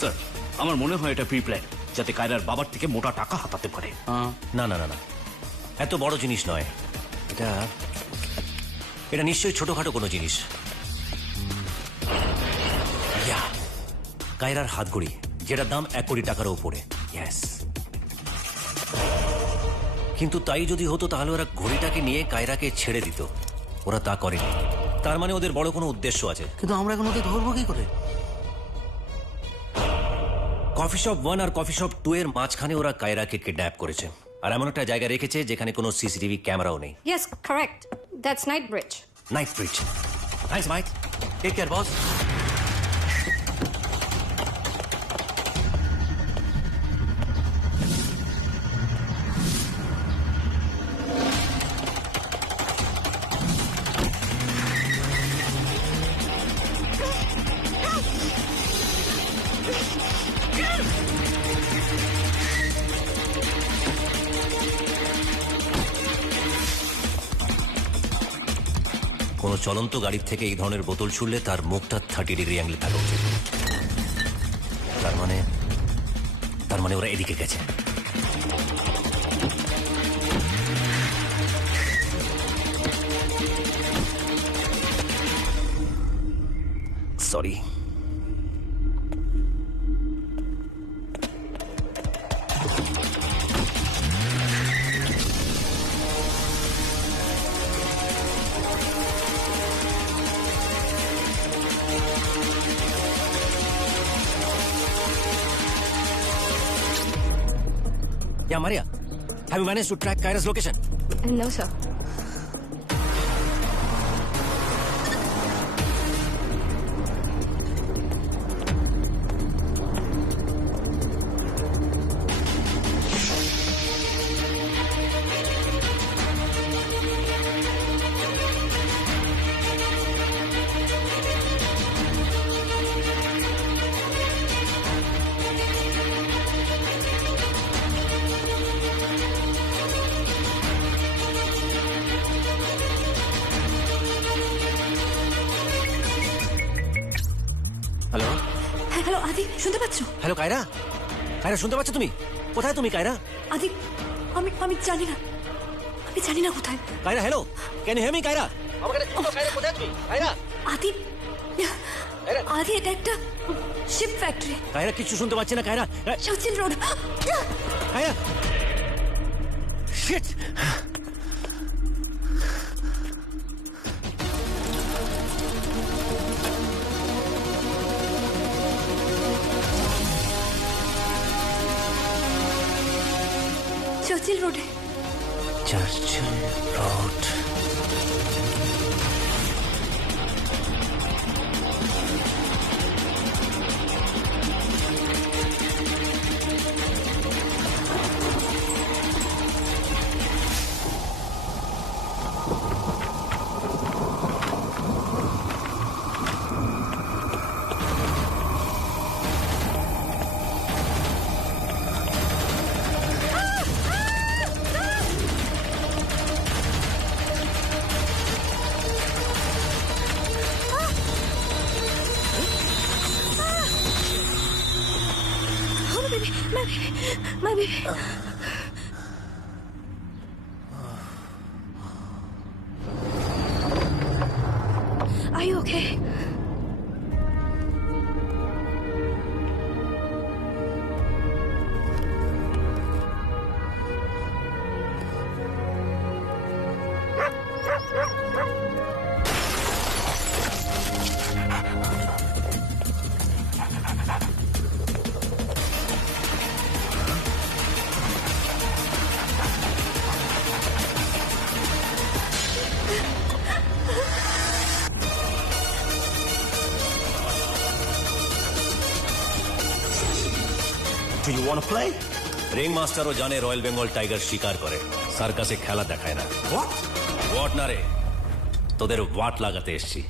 স্যার, আমার মনে হয় এটা প্রি প্ল্যান, যাতে কায়রার বাবার থেকে মোটা টাকা হাতাতে পারে। না না না না, এত বড় জিনিস নয় এটা। এটা নিশ্চয়ই ছোটখাটো কোনো জিনিস। কায়রার হাতঘড়ি, যেটার দাম 1 কোটি টাকার উপরে। ইয়েস। কিন্তু তাই যদি হতো তাহলে ওরা ঘড়িটাকে নিয়ে কায়রাকে ছেড়ে দিত। ওরা তা করেনি। তার মানে ওদের বড় কোনো উদ্দেশ্য আছে। কিন্তু আমরা এখন ওদের ধরবো কি করে? কফি শপ 1 আর কফি শপ 2 এর মাঝখানে ওরা কায়রাকে কিডন্যাপ করেছে, আর এমন একটা জায়গা রেখেছে যেখানে কোনো সিসিটিভি ক্যামেরাও নেই। Yes, correct. That's Knightsbridge. Knightsbridge. Nice Mike. Take care boss. কোনো চলন্ত গাড়ির থেকে এই ধরনের বোতল ছুড়লে তার মুখটা 30 ডিগ্রি অ্যাঙ্গেলে থাকা উচিত। তার মানে ওরা এদিকে গেছে। Sorry. Yeah, Maria. Have you managed to track Kyra's location? No, sir. Hello hello আদি, শুনতে পাচ্ছ? হ্যালো কায়রা, কায়রা শুনতে পাচ্ছ তুমি? কোথায় তুমি কায়রা? আদি, আমি জানি না, আমি জানি না কোথায়। Kaira hello, can you hear me Kaira? আমাকে কায়রা কোথায় তুমি? কায়রা, আদি, আদি এটা একটা শিপ ফ্যাক্টরি। কায়রা কিছু শুনতে পাচ্ছি না কায়রা। সচিন রোড। কায়রা, শিট। চর্চিল রোডে। Churchill road. Oh, baby, my baby. Are you okay? Do you want to play? Ring মাস্টারও জানে রয়্যাল বেঙ্গল টাইগার শিকার করে, সার্কাসে খেলা দেখায় না। হোয়াট না রে, তোদের ওয়াট লাগাতে এসছি।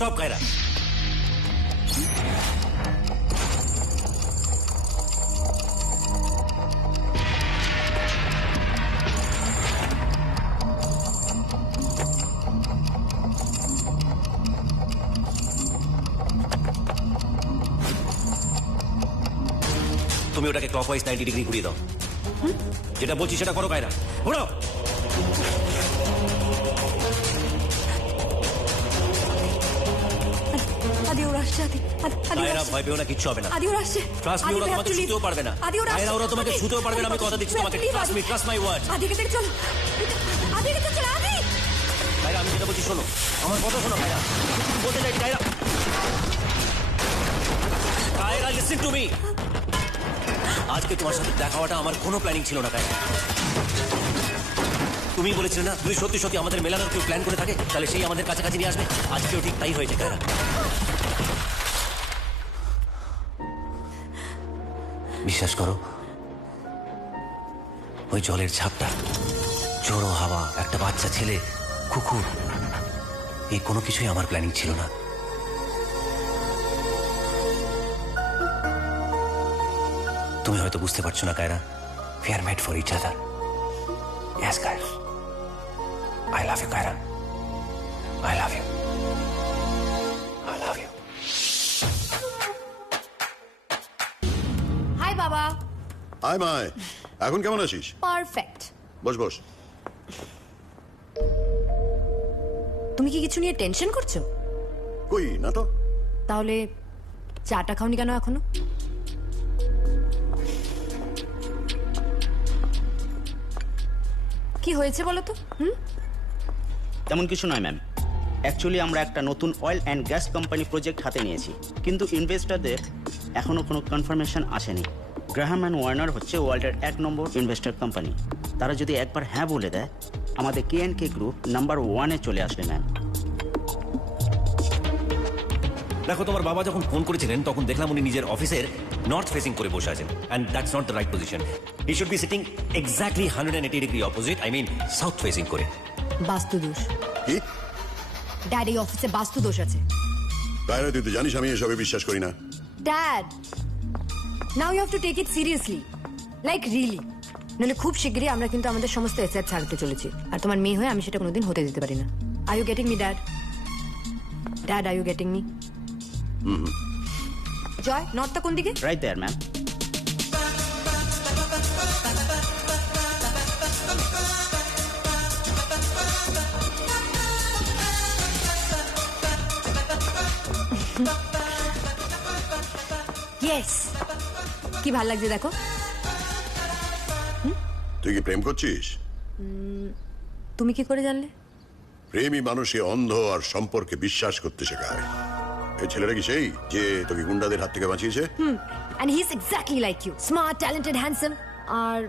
Stop, Kaira. তুমি ওটাকে ক্লকওয়াইজ 90 ডিগ্রি ঘুরিয়ে দাও। যেটা বলছি সেটা করো কায়রা, ঘোরাও। আদি ওরা আসছে, আদি কায়রা ভয় পেও না, কিচ্ছু হবে না। আদি ওরা আসছে। ট্রাস্ট মি, ওরা তোমাকে ছুতেও পারবে না। আদি ওরা কায়রা, ওরা তোমাকে আসছে। ছুতেও পারবে না, আমি কথা দিচ্ছি তোমাকে। Trust me, trust my word. আদিকে দেখ, চলো। আদিকে তো চলো, আদি। কায়রা, আমি যেটা বলছি শোনো, আমার কথা শোনো কায়রা। কিছু বলতে চাই Kiara. Kiara, listen to me. আজকে তোমার সাথে দেখা হওয়াটা আমার কোনো প্ল্যানিং ছিল না কায়রা। তুমি বলেছিলে না তুমি সত্যি সত্যি আমাদের মেলানোর কেউ প্ল্যান করে থাকে, তাহলে সেই আমাদের কাছাকাছি নিয়ে আসবে। আজকেও ঠিক তাই হয়েছে কায়রা। বিশ্বাস করো, ওই জলের ছাপটা, ঝোড়ো হাওয়া, একটা বাচ্চা ছেলে, কুকুর, এই কোনো কিছুই আমার প্ল্যানিং ছিল না। তুমি হয়তো বুঝতে পারছো না Kiara, we are made for each other. Yes guys, I love you Kaira, I love you, I love you. Hi বাবা। হাই মাই, এখন কেমন আছিস? পারফেক্ট। Boss boss. তুমি কি কিছু নিয়ে টেনশন করছো? কই না তো। তাহলে চাটা খাওনি কেন এখনো? কি হয়েছে বলো তো? তেমন কিছু নয় ম্যাম, অ্যাকচুয়ালি আমরা একটা নতুন oil and gas company project হাতে নিয়েছি, কিন্তু ইনভেস্টরদের এখনও কোনো কনফার্মেশন আসেনি। গ্রাহাম অ্যান্ড ওয়ার্নার হচ্ছে ওয়ার্ল্ডের 1 নম্বর ইনভেস্টর কোম্পানি। তারা যদি একবার হ্যাঁ বলে দেয়, আমাদের K&K গ্রুপ নাম্বার 1-এ চলে আসবে ম্যাম। দেখো, তোমার বাবা যখন ফোন করেছিলেন তখন দেখলাম উনি নিজের অফিসের নর্থ ফেসিং করে বসে আছেন, and that's not the right position. He should be sitting exactly 180 degree opposite, I mean south facing করে। বাস্তু দোষ। কি? ড্যাড, এই অফিসে বাস্তু দোষ আছে। কায়রা, তুই তো জানিস আমি এসবে বিশ্বাস করি না। Dad, now you have to take it seriously, like really. নইলে খুব শীঘ্রই আমরা কিন্তু আমাদের সমস্ত এসেট ছাড়তে চলেছি, আর তোমার মেয়ে হয়ে আমি সেটা কোনোদিন হতে দিতে পারি না। Are you getting me dad? Dad, are you getting me? Joy, নর্থটা কোন দিকে? রাইট দেয়ার ম্যাম। ইয়েস, কি ভাল লাগছে দেখো। তুই কি প্রেম করছিস? তুমি কি করে জানলে? প্রেমী মানুষকে অন্ধ আর সম্পর্কে বিশ্বাস করতে শেখায়। এই ছেলেটা কি সেই যে তোকে গুন্ডাদের হাত থেকে বাঁচিয়েছে? and he is exactly like you, smart, talented, handsome. আর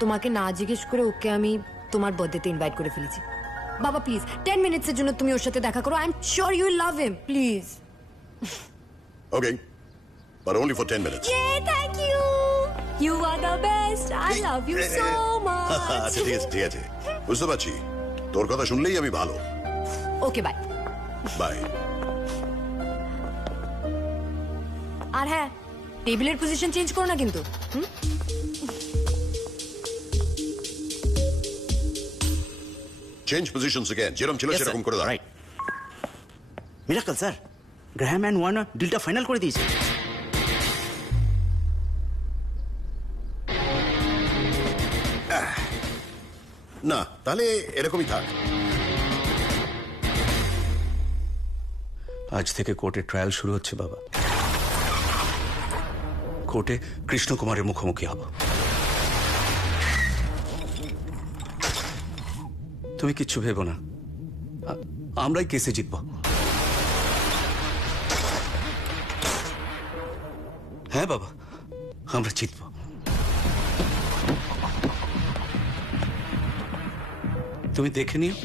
তোমাকে না জিজ্ঞেস করে ওকে আমি তোমার বার্থডেতে ইনভাইট করে ফেলেছি। বাবা প্লিজ 10 মিনিটসের জন্য তুমি ওর সাথে দেখা করো, I am sure you will love him, please. Okay, but only for 10 minutes. Yeah, thank you. You are the best. I love you so much. আচ্ছা ঠিক আছে ঠিক আছে, বুঝতে পারছি। তোর কথা শুনলেই আমি ভালো। Okay bye. বাই। আর হ্যাঁ, টেবিলের পজিশন চেঞ্জ করো না কিন্তু। চেঞ্জ পজিশনস अगेन, যেরকম ছিল সেরকম করে দাও। Right. Miracle sir, Graham and Warner ডিলটা ফাইনাল করে দিয়েছে। না, তাহলে এরকমই থাক। আজ থেকে কোর্টে ট্রায়াল শুরু হচ্ছে বাবা। কোর্টে কৃষ্ণ কুমারের মুখোমুখি হব। তুমি কিচ্ছু ভেবো না, আমরাই কেসে জিতব। হ্যাঁ বাবা, আমরা জিতব। তুমি দেখে নিও।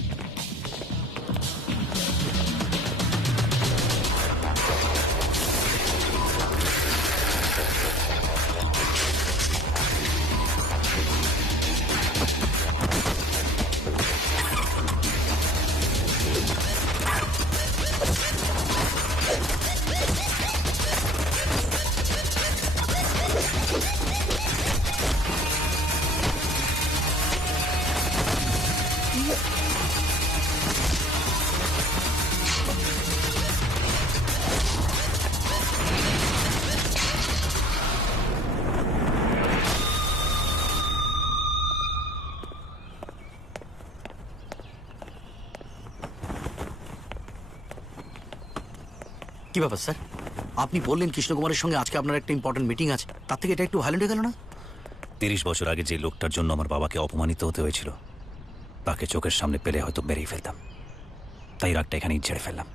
কি ব্যাপার স্যার? আপনি বললেন কৃষ্ণকুমারের সঙ্গে আজকে আপনার একটা ইম্পর্টেন্ট মিটিং আছে, তার থেকে এটা একটু ভায়োলেন্ট হয়ে গেল না? 30 বছর আগে যে লোকটার জন্য আমার বাবাকে অপমানিত হতে হয়েছিল, তাকে চোখের সামনে পেলে হয়তো মেরেই ফেলতাম। তাই রাগটা এখানেই ঝেড়ে ফেললাম।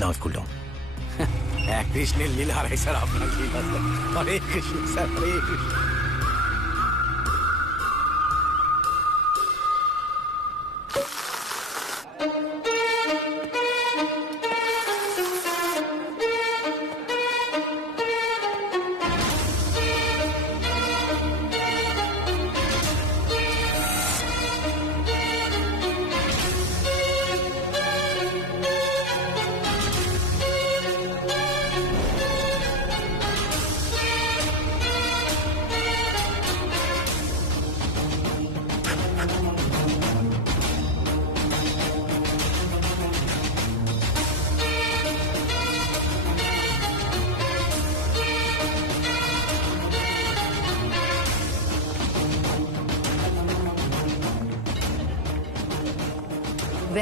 Now I've cooled down. হ্যাঁ, কৃষ্ণের লীলা হারাই স্যার, আপনার লীলা sir. Hare Krishna sir, Hare Krishna.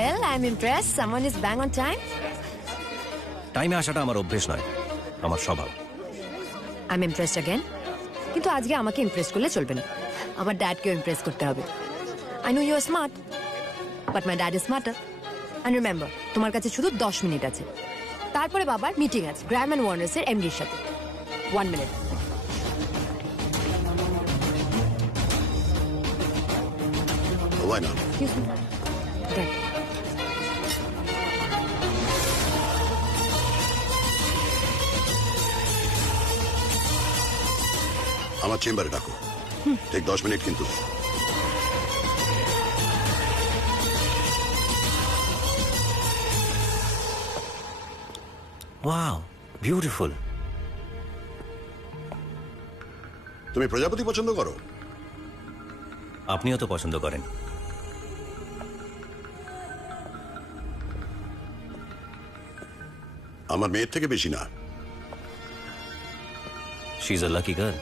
Well, I'm impressed. Someone is bang on time. টাইমে আসাটা আমার অভ্যেস নয়, আমার স্বভাব। I'm impressed again. কিন্তু আজকে আমাকে ইমপ্রেস করলে চলবে না, আমার ড্যাডকেও ইমপ্রেস করতে হবে। I know you are smart, but my dad is smarter. And remember, তোমার কাছে শুধু 10 মিনিট আছে, তারপরে বাবার মিটিং আছে গ্র্যাম অ্যান্ড ওয়ার্নার্স এর এমডির সাথে। 1 minute. Why not? Excuse me. Dad. আমার চেম্বারে ডাকো, ঠিক 10 মিনিট কিন্তু। Wow, beautiful. তুমি প্রজাপতি পছন্দ করো? আপনিও তো পছন্দ করেন। আমার মেয়ের থেকে বেশি না। She is a lucky girl.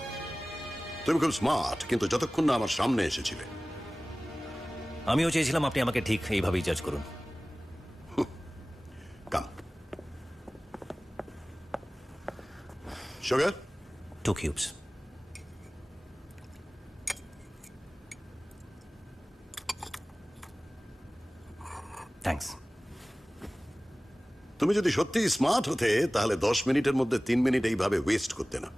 তুমি খুব স্মার্ট, কিন্তু যতক্ষণ না আমার সামনে এসেছিলে। আমিও চেয়েছিলাম আপনি আমাকে ঠিক এইভাবেই জাজ করুন। কাম সুগার। 2 cubes. থ্যাঙ্কস। তুমি যদি সত্যি স্মার্ট হতে, তাহলে 10 মিনিটের মধ্যে 3 মিনিট এইভাবে ওয়েস্ট করতে না।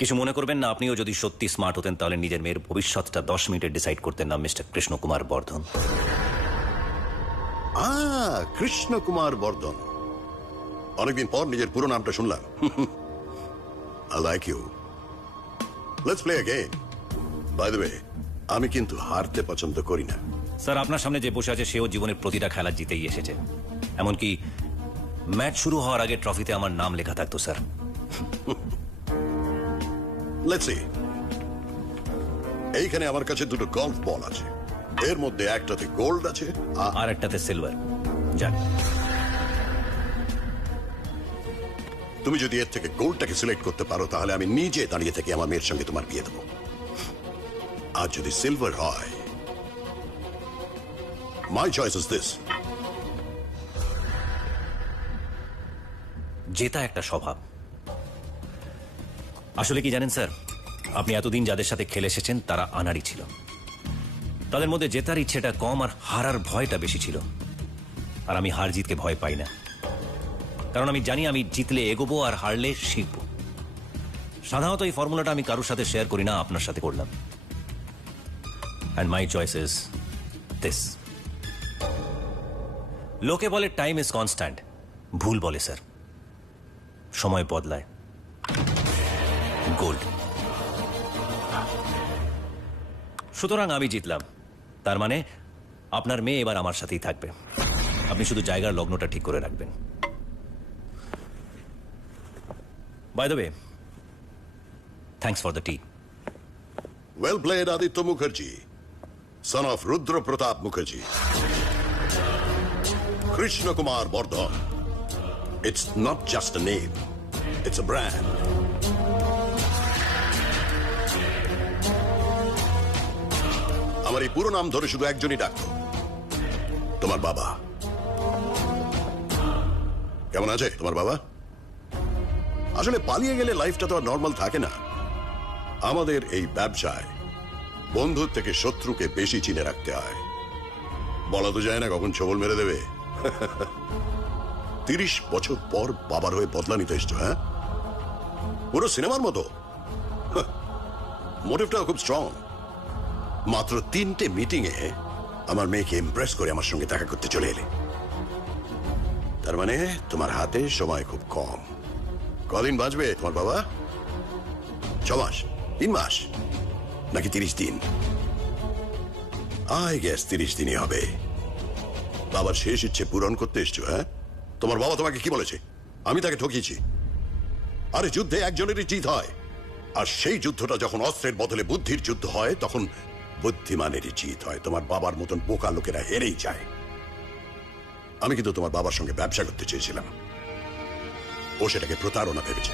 কিছু মনে করবেন না, আপনিও যদি সত্যি স্মার্ট হতেন তাহলে নিজের মেয়ের ভবিষ্যৎটা 10 মিনিটে ডিসাইড করতেন না, মিস্টার কৃষ্ণকুমার বর্ধন। কৃষ্ণ কুমার বর্ধন। অনেকদিন পর নিজের পুরো নামটা শুনলাম। I like you. Let's play a game. By the way, আমি কিন্তু হারতে পছন্দ করি না। স্যার, আপনার সামনে যে বসে আছে সেও জীবনের প্রতিটা খেলা জিতেই এসেছে। এমনকি ম্যাচ শুরু হওয়ার আগে ট্রফিতে আমার নাম লেখা থাকতো স্যার। Let's see. এইখানে আমার কাছে দুটো গলফ বল আছে, এর মধ্যে একটাতে গোল্ড আছে আর একটাতে সিলভার। যাক, তুমি যদি এর থেকে গোল্ডটাকে সিলেক্ট করতে পারো, তাহলে আমি নিজে দাঁড়িয়ে থেকে আমার মেয়ের সঙ্গে তোমার বিয়ে দেবো। আর যদি সিলভার হয়, মাই চয়েস ইজ দিস। জেতা একটা স্বভাব। আসলে কি জানেন স্যার, আপনি এতদিন যাদের সাথে খেলে এসেছেন তারা আনাড়ি ছিল। তাদের মধ্যে জেতার ইচ্ছেটা কম আর হারার ভয়টা বেশি ছিল। আর আমি হার জিতকে ভয় পাই না, কারণ আমি জানি আমি জিতলে এগোবো আর হারলে শিখবো। সাধারণত এই ফর্মুলাটা আমি কারোর সাথে শেয়ার করি না, আপনার সাথে করলাম। And my choice is this. লোকে বলে টাইম ইজ কনস্ট্যান্ট, ভুল বলে স্যার। সময় বদলায়। গোল্ড। সুতরাং আমি জিতলাম, তার মানে আপনার মেয়ে এবার আমার সাথেই থাকবে। আপনি শুধু জায়গার লগ্নটা ঠিক করে রাখবেন। By the way, thanks for the tea. Well played, Aditya Mukherjee, son of Rudra Pratap Mukherjee. Krishna Kumar Bardhan. It's not just a name, it's a brand. আমার এই পুরো নাম ধরে শুধু একজনই ডাকতো, তোমার বাবা। কেমন আছে তোমার বাবা? আসলে পালিয়ে গেলে লাইফটা তো আর নর্মাল থাকে না। আমাদের এই ব্যবসায় বন্ধুর থেকে শত্রুকে বেশি চিনে রাখতে হয়। বলা তো যায় না কখন ছবল মেরে দেবে। 30 বছর পর বাবার হয়ে বদলা নিতে এসছো, হ্যাঁ? পুরো সিনেমার মতো। মোটিভটাও খুব স্ট্রং। মাত্র 3টে মিটিংয়ে আমার মেয়েকে ইমপ্রেস করে আমার সঙ্গে দেখা করতে চলে এলে। তার মানে তোমার হাতে সময় খুব কম। কদিন বাঁচবে তোমার বাবা? 6 মাস, 3 মাস, নাকি 30 দিন? আই গেস 30 দিনই হবে। বাবার শেষ ইচ্ছে পূরণ করতে এসছো, হ্যাঁ? তোমার বাবা তোমাকে কি বলেছে? আমি তাকে ঠকিয়েছি। আরে যুদ্ধে একজনেরই জিত হয়, আর সেই যুদ্ধটা যখন অস্ত্রের বদলে বুদ্ধির যুদ্ধ হয় তখন বুদ্ধিমানেরই জিত হয়। তোমার বাবার মতন বোকা লোকেরা হেরেই যায়। আমি কিন্তু তোমার বাবার সঙ্গে ব্যবসা করতে চেয়েছিলাম, ও সেটাকে প্রতারণা ভেবেছে।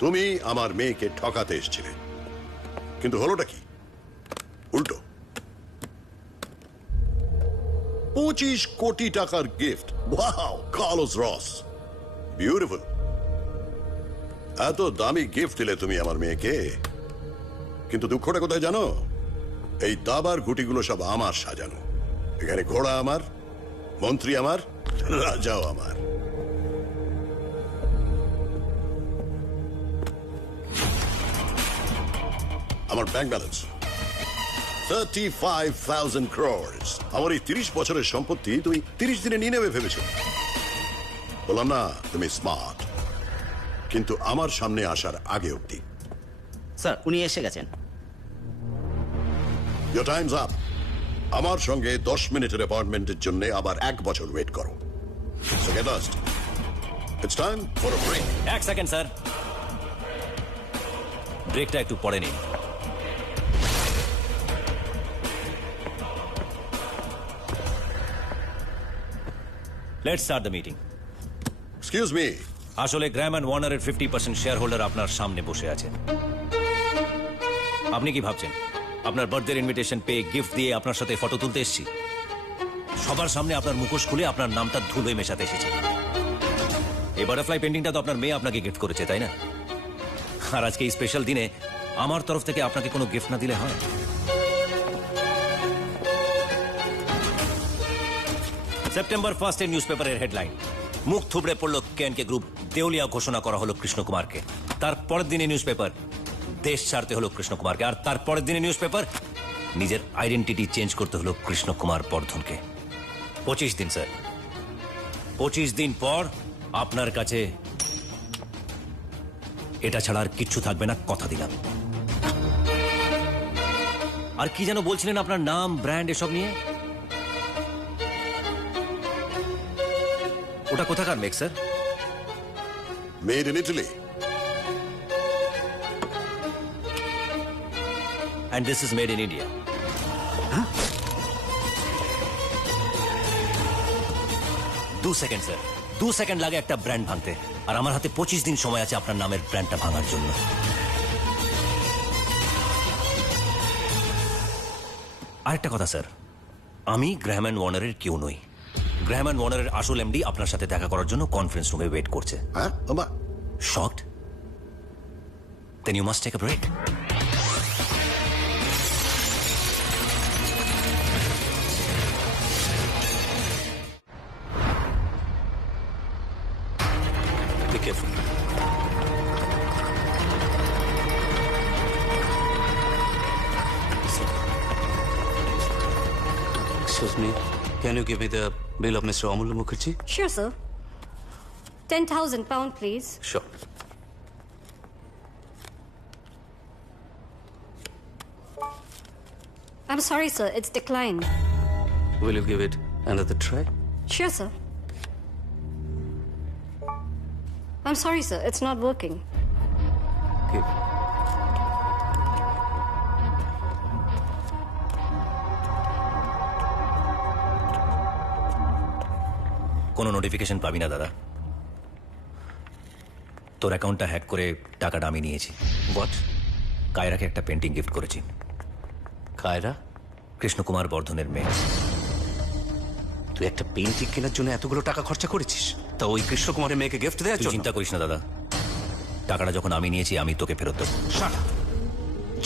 তুমি আমার মেয়েকে ঠকাতে এসেছিলে, কিন্তু হলোটা কি? উল্টো। 25 কোটি টাকার গিফট। ওয়াও, কার্লোস রস, বিউটিফুল। এত দামি গিফট দিলে তুমি আমার মেয়েকে, কিন্তু দুঃখটা কোথায় জানো? এই দাবার গুটিগুলো সব আমার সাজানো। এখানে ঘোড়া আমার, মন্ত্রী আমার, রাজাও আমার। আমার ব্যাংক ব্যালেন্স 35,000 crores। আমার এই 30 বছরের সম্পত্তি তুমি 30 দিনে নিয়ে নেবে ভেবেছো? বললাম না তুমি স্মার্ট, কিন্তু আমার সামনে আসার আগে অব্দি। স্যার উনি এসে গেছেন। Your time's up. আমার সঙ্গে 10 মিনিটের অ্যাপয়েন্টমেন্টের জন্য আবার 1 বছর ওয়েট করো। So get lost. It's time for a break. 1 second sir, ব্রেকটা একটু পরে নিন। Let's start the meeting. Excuse me. আসলে গ্র্যাম অ্যান্ড ওয়ার্নারের 50% শেয়ার হোল্ডার আপনার সামনে বসে আছে। আপনি কি ভাবছেন আপনার বার্থডে ইনভিটেশন পেয়ে গিফট দিয়ে আপনার সাথে ফটো তুলতে এসেছি? সবার সামনে আপনার মুখোশ খুলে আপনার নামটা ধুলোয় মেশাতে এসেছি। এই বাটারফ্লাই পেন্টিংটা তো আপনার মেয়ে আপনাকে গিফট করেছে, তাই না? আর আজকে এই স্পেশাল দিনে আমার তরফ থেকে আপনাকে কোনো গিফট না দিলে হয়? সেপ্টেম্বর 1 এর নিউজ পেপারের হেডলাইন, মুখ থুবড়ে পড়ল কেএনকে গ্রুপ, দেউলিয়া ঘোষণা করা হলো কৃষ্ণ কুমারকে। তার পরের দিনে নিউজ পেপার, দেশ ছাড়তে হলো কৃষ্ণ কুমারকে। আর তার পরের দিনে নিউজ পেপার, নিজের আইডেন্টিটি চেঞ্জ করতে হলো কৃষ্ণ কুমার বর্ধনকে। 25 দিন স্যার, 25 দিন পর আপনার কাছে এটা ছাড়া আর কিচ্ছু থাকবে না, কথা দিলাম। আর কি যেন বলছিলেন আপনার নাম, ব্র্যান্ড এসব নিয়ে? ওটা কোথাকার make sir? Made in Italy. And this is made in India. Huh? 2 second sir, 2 second লাগে একটা ব্র্যান্ড ভাঙতে, আর আমার হাতে 25 দিন সময় আছে আপনার নামের ব্র্যান্ডটা ভাঙার জন্য। আরেকটা কথা স্যার, আমি গ্র্যাহাম অ্যান্ড ওয়ার্নারের কেউ নই। গ্র্যাহাম অ্যান্ড ওয়ার্নারের আসল এমডি আপনার সাথে দেখা করার জন্য কনফারেন্স রুমে ওয়েট করছে। হ্যাঁ বাবা, shocked? Then you must take a break. Be careful. Excuse me, can you give me the bill of Mr. Amulya Mukherjee? Sure, sir. 10,000 pound, please. Sure. I'm sorry, sir. It's declined. Will you give it another try? Sure, sir. I'm sorry, sir. It's not working. Okay. কোনো notification পাবি না দাদা। তোর অ্যাকাউন্টটা hack করে টাকাটা আমি নিয়েছি। What? কায়রাকে একটা পেন্টিং গিফট করেছি। কায়রা, কৃষ্ণকুমার বর্ধনের মেয়ে। তুই একটা পেন্টিং কেনার জন্য এতগুলো টাকা খরচা করেছিস, তা ওই কৃষ্ণকুমারের মেয়েকে গিফট দেওয়ার তুই জন্য? চিন্তা করিস না দাদা, টাকাটা যখন আমি নিয়েছি আমি তোকে ফেরত দেবো। Shut up.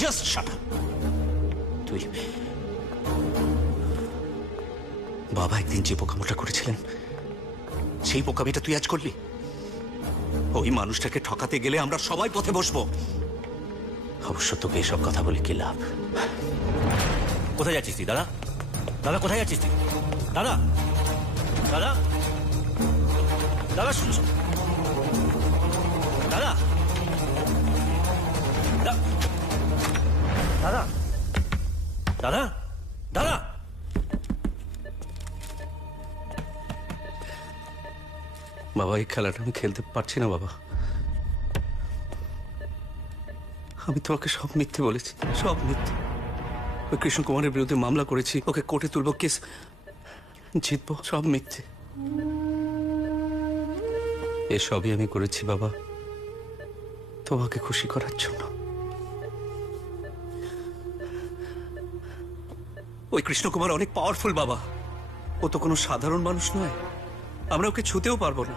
Just shut up. তুই বাবা একদিন যে বোকামোটা করেছিলেন, সেই বোকামিটা তুই আজ করলি। ওই মানুষটাকে ঠকাতে গেলে আমরা সবাই পথে বসবো। অবশ্য তোকে এসব কথা বলে কি লাভ? কোথায় যাচ্ছিস তুই দাদা? দাদা কোথায় যাচ্ছিস তুই? দাদা, দাদা, দাদা শুনছ? দাদা, দাদা, দাদা, দাদা। বাবা, এই খেলাটা আমি খেলতে পারছি না বাবা। আমি তোমাকে সব মিথ্যে বলেছি, সব মিথ্যে। ওই কৃষ্ণকুমারের বিরুদ্ধে মামলা করেছি, ওকে কোর্টে তুলবো, কেস জিতবো, সব মিথ্যে। এসবই আমি করেছি বাবা তোমাকে খুশি করার জন্য। ওই কৃষ্ণকুমার অনেক পাওয়ারফুল বাবা, ও তো কোনো সাধারণ মানুষ নয়। আমরা ওকে ছুতেও পারবো না।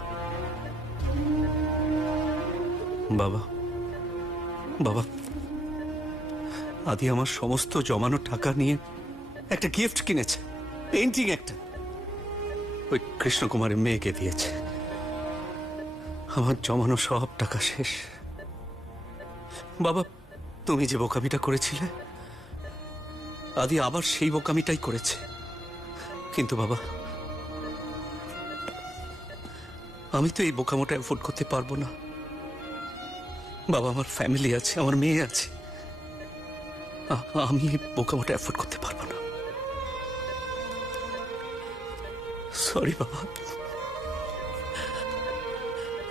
বাবা, বাবা, আদি আমার সমস্ত জমানো টাকা নিয়ে একটা গিফট কিনেছে, পেন্টিং একটা, ওই কৃষ্ণকুমারের মেয়েকে দিয়েছে। আমার জমানো সব টাকা শেষ। বাবা, তুমি যে বোকামিটা করেছিলে, আদি আবার সেই বোকামিটাই করেছে। কিন্তু বাবা, আমি তো এই বোকামোটা অ্যাফোর্ড করতে পারবো না বাবা। আমার ফ্যামিলি আছে, আমার মেয়ে আছে, আমি এই বোকামোটা অ্যাফোর্ড করতে পারবো না। সরি বাবা,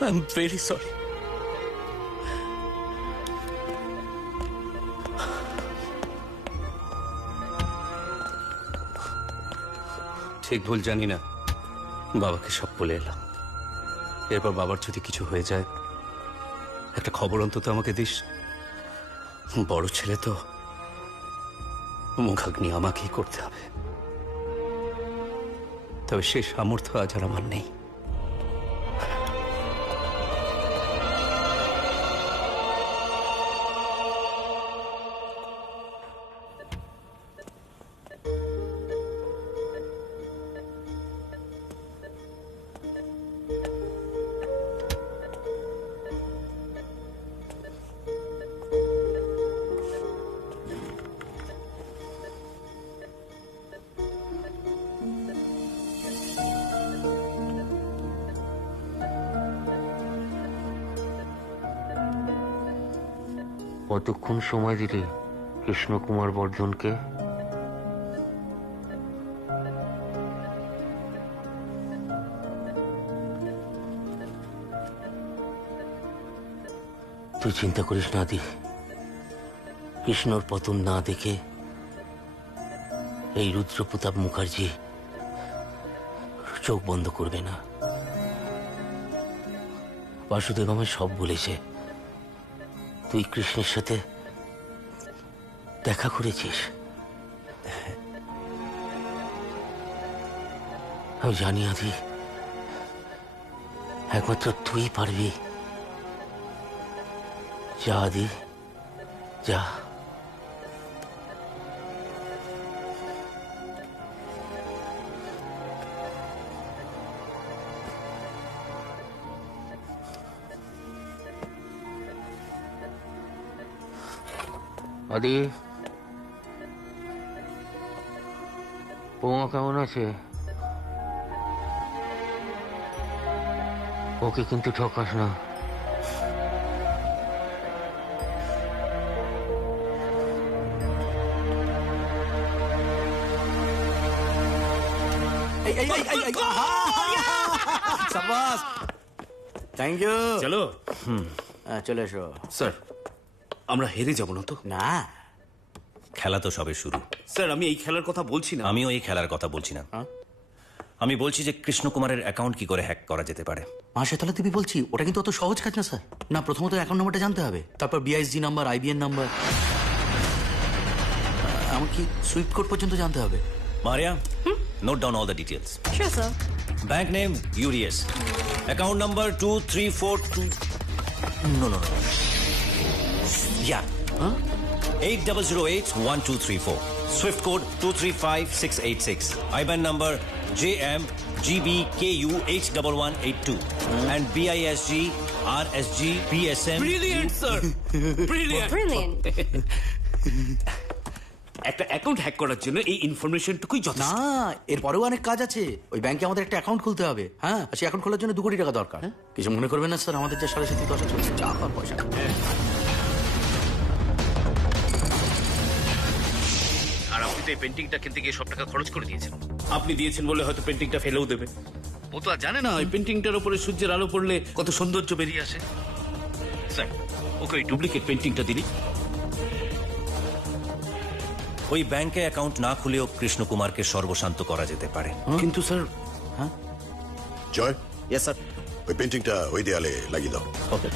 আই এম ভেরি সরি। ঠিক ভুল জানি না, বাবাকে সব বলে এলাম। এরপর বাবার যদি কিছু হয়ে যায়, একটা খবর অন্তত আমাকে দিস। বড় ছেলে তো, মুখাগ্নি আমাকেই করতে হবে। তবে সেই সামর্থ্য আজ আর আমার নেই। কতক্ষণ সময় দিলি কৃষ্ণকুমার বর্ধনকে? তুই চিন্তা করিস না আদি, কৃষ্ণর পতন না দেখে এই রুদ্রপ্রতাপ মুখার্জি চোখ বন্ধ করবে না। বাসুদেব আমায় সব বলেছে। তুই কৃষ্ণের সাথে দেখা করেছিস? আমি জানি আদি, একমাত্র তুই পারবি। যা আদি, যা। আদি, বৌমা কেমন আছে? ওকে কিন্তু ঠকাস না। সাবাস, থ্যাংক ইউ। চলো। চলে এসো। স্যার, আমরা হেরে যাব না তো? না, খেলা তো সবে শুরু। স্যার, আমি এই খেলার কথা বলছি না। আমিও এই খেলার কথা বলছি না। আমি বলছি যে কৃষ্ণকুমারের অ্যাকাউন্ট কি করে হ্যাক করা যেতে পারে। মাসে তাহলে তুমি বলছি ওটা কিন্তু অত সহজ কাজ না স্যার। না, প্রথমত অ্যাকাউন্ট নাম্বারটা জানতে হবে, তারপর বিআইএসজি নাম্বার, আইবিএন নাম্বার। এমনকি সুইফট কোড পর্যন্ত জানতে হবে? Maria, note down all the details. Sure, sir. Bank name, UDS. Account number 2342. No. Yeah. 80081234. Swift code 235686. IBAN number JM GBKU 81182. And BISG RSG BSM. Brilliant sir brilliant Brilliant. একটা account hack করার জন্য এই ইনফরমেশনটুকুই না, যথেষ্ট। এরপরেও অনেক কাজ আছে। ওই ব্যাংকে আমাদের একটা অ্যাকাউন্ট খুলতে হবে। হ্যাঁ, আর সেই অ্যাকাউন্ট খোলার জন্য 2 কোটি টাকা দরকার। কিছু মনে করবেন না স্যার, আমাদের যা সাড়ে 7 চলছে, চা খাওয়ার পয়সা। আর আপনি তো এই পেন্টিংটা কিনতে গিয়ে সব টাকা খরচ করে দিয়েছেন। আপনি দিয়েছেন বলে হয়তো পেন্টিংটা ফেলেও দেবে। ও তো আর জানে না ওই পেন্টিংটার উপরে সূর্যের আলো পড়লে কত সৌন্দর্য বেরিয়ে আসে। স্যার, ওকে ওই ডুপ্লিকেট পেন্টিংটা দিলি। ওই ব্যাংকে অ্যাকাউন্ট না খুলেও কৃষ্ণ কুমারকে সর্বশান্ত করা যেতে পারে। কিন্তু স্যার জয়, ইয়েস স্যার। ওই পেন্টিংটা ওই দেয়ালে লাগিয়ে দাও। ওকে।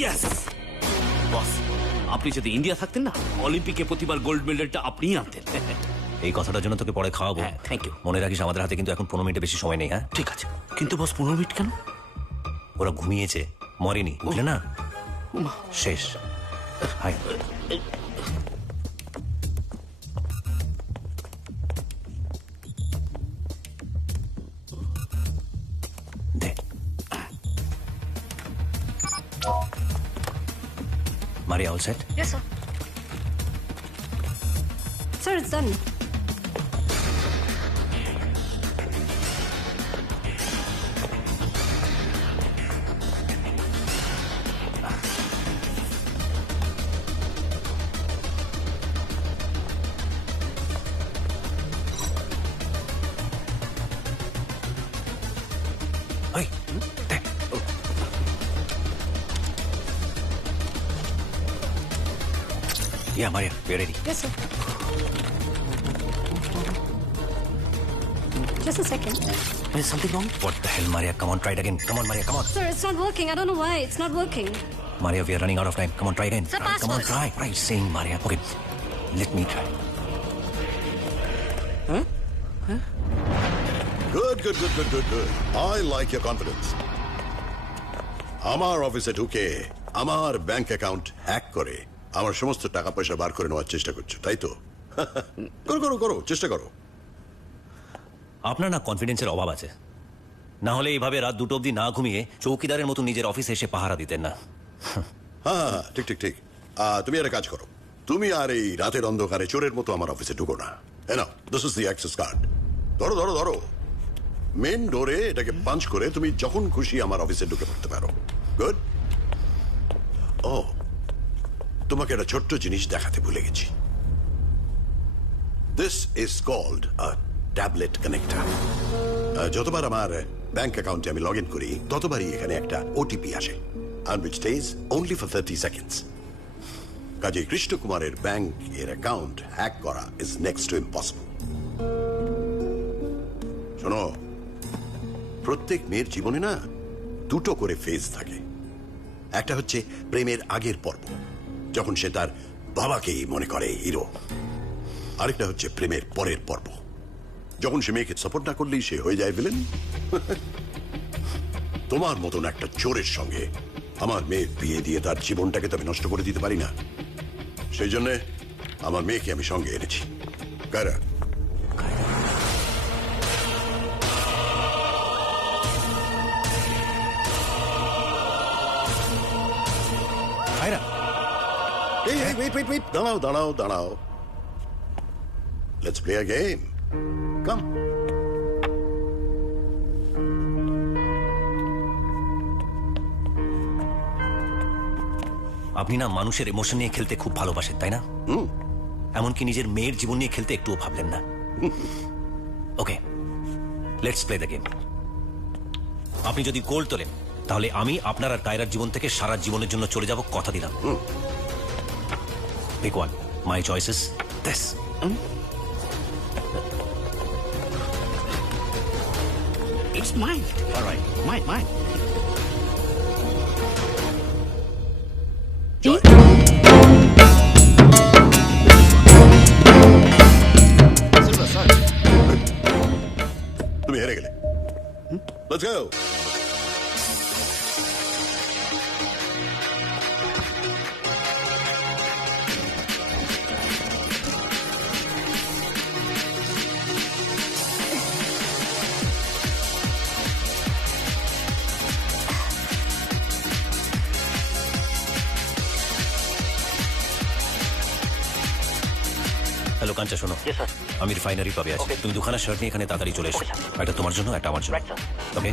ইয়েস বস, আপনি যদি ইন্ডিয়া থাকতেন না, অলিম্পিকে প্রতিবার গোল্ড মেডেলটা আপনিই আনতেন। এই কথাটার জন্য তোকে পরে খাওয়াবো। হ্যাঁ, thank you. মনে রাখিস আমাদের হাতে কিন্তু এখন 15 মিনিটের বেশি সময় নেই। হ্যাঁ, ঠিক আছে, কিন্তু বস 15 মিনিট কেন? ওরা ঘুমিয়েছে, মরেনি, বুঝলে না? শেষ। High. They. Maria, all set? Yes, sir. Sir, it's done. Hey, there. Yeah, Maria, we're ready. Yes, sir. Just a second. Is something wrong? What the hell, Maria? Come on, try it again. Come on, Maria, come on. Sir, it's not working. I don't know why. It's not working. Maria, we are running out of time. Come on, try again. Sir, Come on, password. try. Try saying Maria. Okay, let me try. Good. I like your confidence. আমার অফিসে ঢুকে আমার bank account hack করে আমার সমস্ত টাকা পয়সা বার করে নেওয়ার চেষ্টা করছো, তাই তো? করো, চেষ্টা করো। আপনার না কনফিডেন্সের অভাব আছে। না হলে এইভাবে রাত 2টো অবধি না ঘুমিয়ে চৌকিদারের মতো নিজের অফিসে এসে পাহারা দিতেন না। হ্যাঁ, ঠিক। তুমি একটা কাজ করো, তুমি আর এই রাতের অন্ধকারে চোরের মতো আমার অফিসে ঢুকো না। Now, this is the access card. ধরো। মেন ডোরে এটাকে পাঞ্চ করে তুমি যখন খুশি আমার অফিসে ঢুকে পড়তে পারো। গুড। ও, তোমাকে একটা ছোট্ট জিনিস দেখাতে ভুলে গেছি। This is called a tablet connector. যতবার আমার ব্যাংক অ্যাকাউন্টে আমি লগ ইন করি ততবারই এখানে একটা ওটিপি আসে, and which stays only for 30 seconds. কাজে কৃষ্ণ কুমারের ব্যাংক এর অ্যাকাউন্ট হ্যাক করা ইজ নেক্সট টু ইম্পসিবল। শোনো, প্রত্যেক মেয়ের জীবনে না 2টো করে ফেজ থাকে। একটা হচ্ছে প্রেমের আগের পর্ব, যখন সে তার বাবাকেই মনে করে হিরো। আরেকটা হচ্ছে প্রেমের পরের পর্ব, যখন সে মেয়েকে সাপোর্ট না করলেই সে হয়ে যায় ভিলেন। তোমার মতন একটা চোরের সঙ্গে আমার মেয়ের বিয়ে দিয়ে তার জীবনটাকে তো আমি নষ্ট করে দিতে পারি না। সেই জন্য আমার মেয়েকে আমি সঙ্গে এনেছি। কায়রা, Kaira. Wait. দাঁড়াও। Let's play a game. Come. আপনি না মানুষের ইমোশন নিয়ে খেলতে খুব ভালোবাসেন, তাই না? এমনকি নিজের মেয়ের জীবন নিয়ে খেলতে একটুও ভাবলেন না। ওকে, লেটস প্লে দ্য গেম। আপনি যদি গোল তোলেন তাহলে আমি আপনার আর কায়রার জীবন থেকে সারা জীবনের জন্য চলে যাব, কথা দিলাম। Pick one. My choice is this. It's mine. All right. Mine. tea? তুমি হেরে গেলে। Let's go. হ্যালো কাঞ্চা, শোনো, আমি রিফাইনারি পাবে আছি। তুমি দুখানা শার্ট নিয়ে এখানে তাড়াতাড়ি চলে এসো। একটা তোমার জন্য, একটা আমার জন্য। ওকে?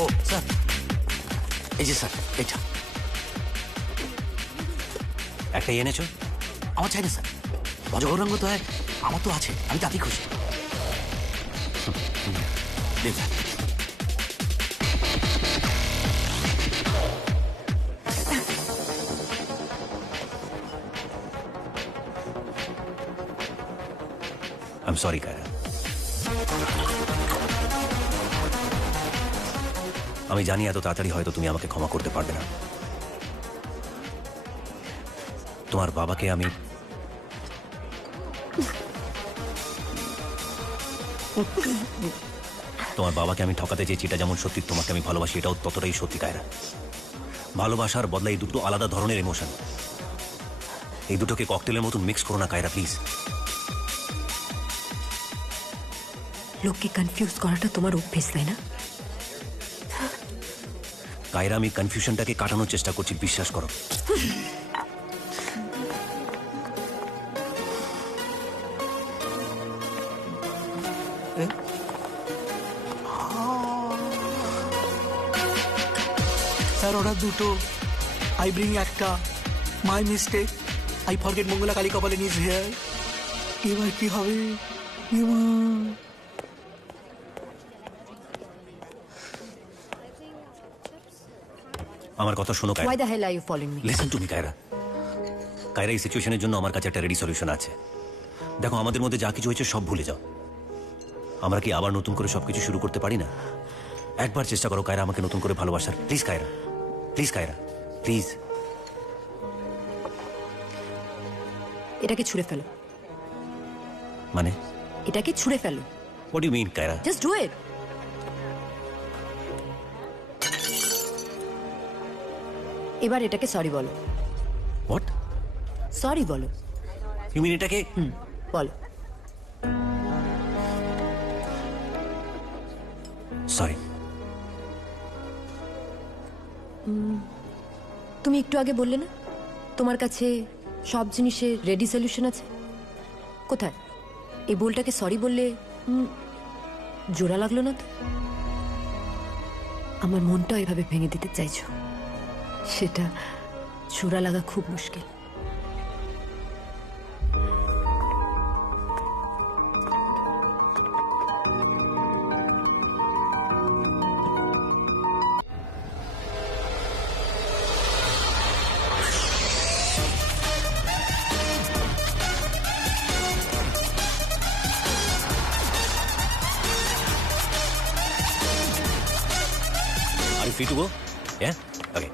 ও স্যার, এই যে স্যার, এটা একটাই এনেছো? আমার চাই না স্যার। অজগরাঙ্গ তো এক, আমার তো আছে, আমি তাতেই খুশি। দিন স্যার। I'm sorry, Kiara. আমি জানি এত তাড়াতাড়ি হয়তো তুমি আমাকে ক্ষমা করতে পারবে না। তোমার বাবাকে আমি ঠকাতে চেয়েছি, এটা যেমন সত্যি, তোমাকে আমি ভালোবাসি এটাও ততটাই সত্যি কায়রা। ভালোবাসার বদলা এই দুটো আলাদা ধরনের ইমোশন, এই দুটোকে ককটেলের মতন মিক্স করো না কায়রা, প্লিজ। লোককে কনফিউজ করাটা তোমার অভ্যেস, তাই না? কায়রা, আমি কনফিউশনটাকে কাটানোর চেষ্টা করছি, বিশ্বাস করো। স্যার ওরা দুটো, আই ব্রিং একটা, my mistake, I forget Mangala Kali কপালে নিজ হেয়ার। এবার কি হবে? আমার কথা শোনো Kaira. Why the hell are you following me? Listen to me Kaira. Kaira, এই সিচুয়েশনের জন্য আমার কাছে একটা রেডি সলিউশন আছে। দেখো, আমাদের মধ্যে যা কিছু হয়েছে সব ভুলে যাও। আমরা কি আবার নতুন করে সবকিছু শুরু করতে পারি না? একবার চেষ্টা করো কায়রা, আমাকে নতুন করে ভালোবাসার। Please Kaira, please Kaira, please. এটাকে ছুঁড়ে ফেলো। মানে? এটাকে ছুঁড়ে ফেলো। What do you mean Kaira? Just do it. এবার এটাকে সরি বলো। হোয়াট? সরি বলো। ইউ মিন এটাকে? বলো। সরি। তুমি একটু আগে বললে না তোমার কাছে সব জিনিসের রেডি সলিউশন আছে? কোথায়? এই বলটাকে সরি বললে জোড়া লাগলো না তো? আমার মনটা এভাবে ভেঙে দিতে চাইছো, সেটা জোড়া লাগা খুব মুশকিল। Are you free to go? Yeah? Okay.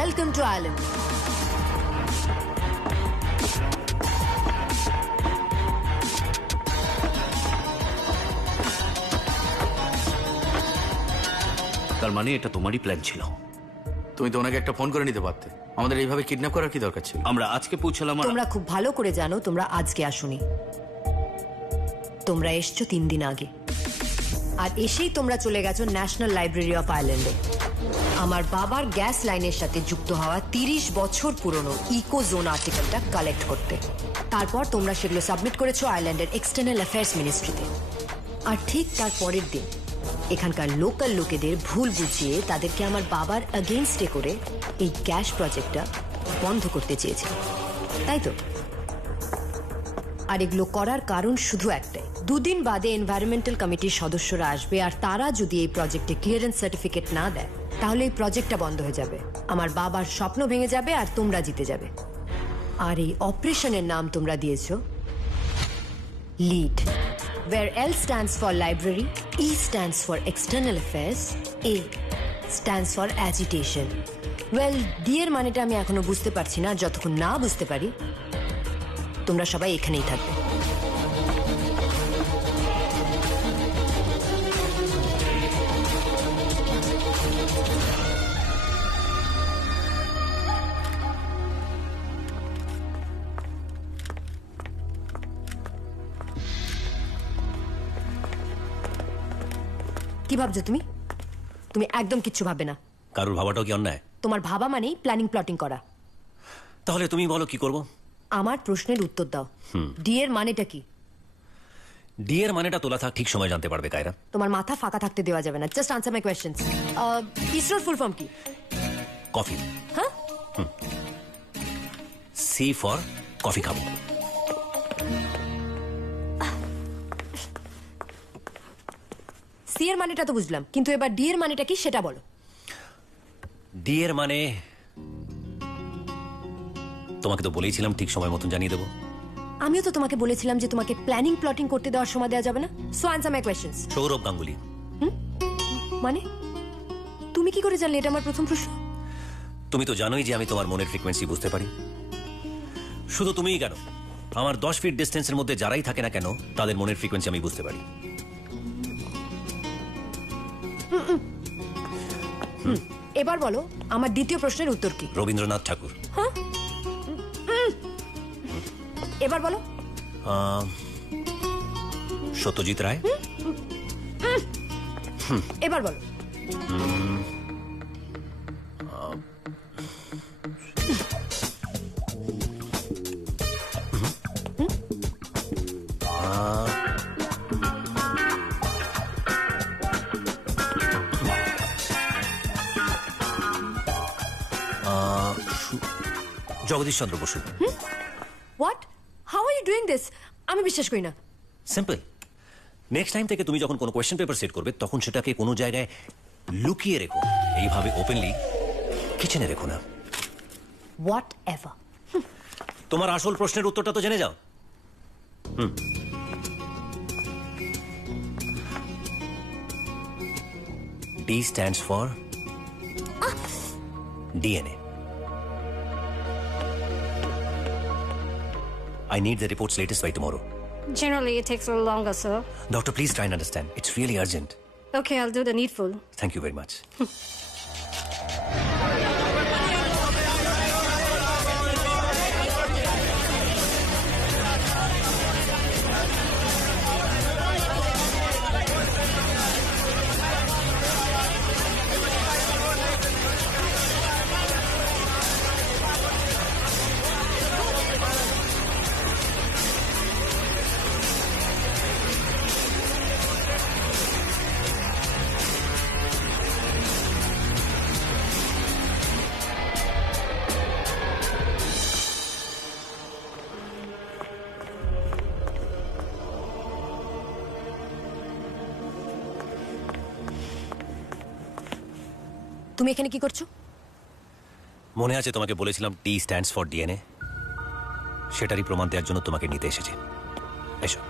Welcome to Ireland. তার মানে এটা তোমারই প্ল্যান ছিল? তুমি তো ওনাকে একটা ফোন করে নিতে পারতে। আমাদের এইভাবে কিডন্যাপ করার কি দরকার ছিল? আমরা আজকে পৌঁছালাম। তোমরা খুব ভালো করে জানো তোমরা আজকে আসোনি, তোমরা এসছো 3 দিন আগে। আর এসেই তোমরা চলে গেছো ন্যাশনাল লাইব্রেরি অফ আয়ারল্যান্ডে আমার বাবার গ্যাস লাইনের সাথে যুক্ত হওয়া 30 বছর পুরনো ইকো জোন আর্টিকেলটা কালেক্ট করতে। তারপর তোমরা সেগুলো সাবমিট করেছো আয়ারল্যান্ডের এক্সটার্নাল অ্যাফেয়ার্স মিনিস্ট্রিতে। আর ঠিক তার পরের দিন এখানকার লোকাল লোকেদের ভুল বুঝিয়ে তাদেরকে আমার বাবার এগেইনস্টে করে এই গ্যাস প্রজেক্টটা বন্ধ করতে চেয়েছে, তাই তো? আর এগুলো করার কারণ শুধু একটাই, 2 দিন বাদে এনভায়রনমেন্টাল কমিটির সদস্যরা আসবে, আর তারা যদি এই প্রজেক্টে ক্লিয়ারেন্স সার্টিফিকেট না দেয় তাহলে এই প্রজেক্টটা বন্ধ হয়ে যাবে, আমার বাবার স্বপ্ন ভেঙে যাবে আর তোমরা জিতে যাবে। আর এই অপারেশনের নাম তোমরা দিয়েছো lead, where L stands for library, E stands for external affairs, A stands for agitation. Well, D এর মানেটা আমি এখনো বুঝতে পারছি না, যতক্ষণ না বুঝতে পারি তোমরা সবাই এখানেই থাকবে। কি ভাবছো তুমি? তুমি একদম কিচ্ছু ভাববে না। কারুর ভাবাটাও কি অন্যায়? তোমার ভাবা মানেই প্ল্যানিং প্লটিং করা। তাহলে তুমি বলো কি করব? আমার প্রশ্নের উত্তর দাও। ডি এর মানেটা কি? ডি এর মানেটা তোলা থাক ঠিক সময় জানতে পারবে কায়রা। তোমার মাথা ফাঁকা থাকতে দেওয়া যাবে না। জাস্ট আনসার মাই কোয়েশ্চেনস। ইসরোর ফুল ফর্ম কি? কফি। হ্যাঁ? সি ফর কফি খাবো। সি এর মানেটা তো বুঝলাম, কিন্তু এবার ডি এর মানেটা কি সেটা বলো। ডি এর মানে তোমাকে তো বলেইছিলাম ঠিক সময় মতন জানিয়ে দেবো। আমিও তো তোমাকে বলেছিলাম যে তোমাকে প্ল্যানিং প্লটিং করতে দেওয়ার সময় দেওয়া যাবে না। সো আনসার মাই কোয়েশ্চেনস। সৌরভ গাঙ্গুলি। মানে তুমি কি করে জানলে এটা আমার প্রথম প্রশ্ন? তুমি তো জানোই যে আমি তোমার মনের ফ্রিকোয়েন্সি বুঝতে পারি। শুধু তুমিই কেন, আমার 10 ফিট ডিস্টেন্সের মধ্যে যারাই থাকে না কেন তাদের মনের ফ্রিকোয়েন্সি আমি বুঝতে পারি। এবার বলো আমার দ্বিতীয় প্রশ্নের উত্তর কি? রবীন্দ্রনাথ ঠাকুর। এবার বলো। সত্যজিৎ রায়। এবার বলো। Jagadish Chandra Bose. What? How are you doing this? আমি বিশ্বাস করি না। সিম্পল। নেক্সট টাইম থেকে তুমি যখন কোনো কোয়েশ্চেন পেপার সেট করবে তখন সেটাকে কোনো জায়গায় লুকিয়ে রেখো, এইভাবে ওপেনলি কিচেনে রেখো না। What ever. তোমার আসল প্রশ্নের উত্তরটা তো জেনে যাও। D stands for DNA. I need the reports latest by tomorrow. Generally, it takes a little longer, sir. Doctor, please try and understand. It's really urgent. Okay, I'll do the needful. Thank you very much. তুমি এখানে কি করছো? মনে আছে তোমাকে বলেছিলাম T stands for DNA? সেটারই প্রমাণ দেওয়ার জন্য তোমাকে নিতে এসেছি। এসো।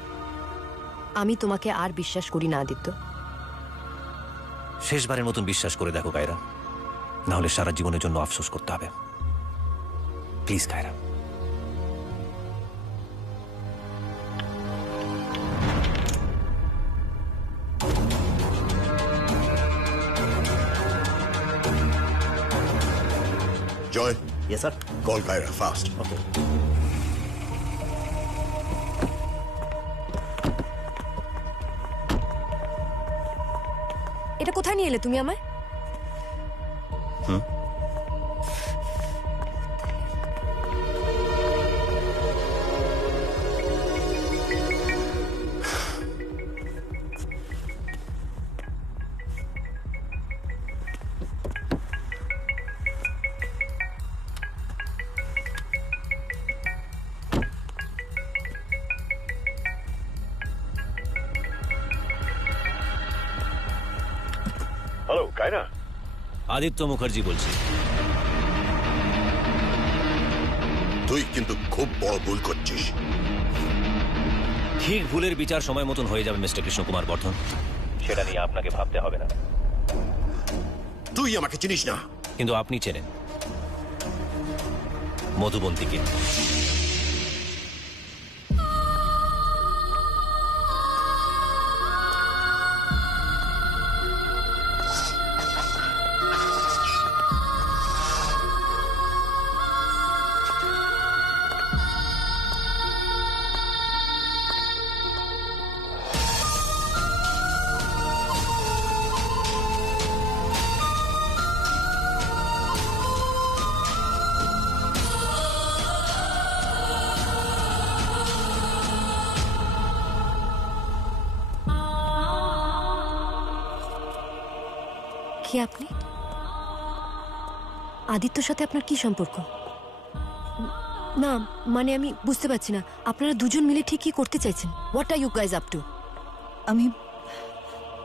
আমি তোমাকে আর বিশ্বাস করি না আদিত্য। শেষবারের মতন বিশ্বাস করে দেখো কায়রা, না হলে সারা জীবনের জন্য আফসোস করতে হবে। Please Kiara. Joy. Yes, sir. Call Kyra fast. Okay. এটা কোথায় নিয়ে এলে তুমি আমায়? হ্যালো কায়রা, আদিত্য মুখার্জি বলছি। তুই কিন্তু খুব বড় ভুল করছিস। ঠিক ভুলের বিচার সময় মতন হয়ে যাবে মিস্টার কৃষ্ণকুমার বর্ধন, সেটা নিয়ে আপনাকে ভাবতে হবে না। তুই আমাকে চিনিস না। কিন্তু আপনি চেনেন মধুবন্তীকে। কে আপনি? আদিত্যর সাথে আপনার কি সম্পর্ক? না মানে আমি বুঝতে পারছি না, আপনারা দুজন মিলে ঠিক কি করতে চাইছেন? What are you guys up to?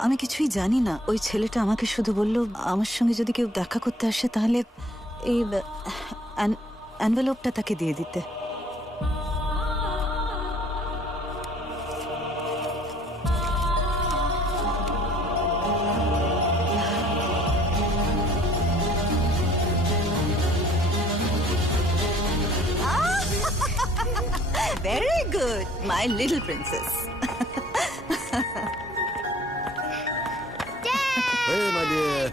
আমি কিছুই জানি না। ওই ছেলেটা আমাকে শুধু বলল আমার সঙ্গে যদি কেউ দেখা করতে আসে তাহলে এই অ্যানভেলপটা তাকে দিয়ে দিতে। Very good, my little princess. Hey, my dear.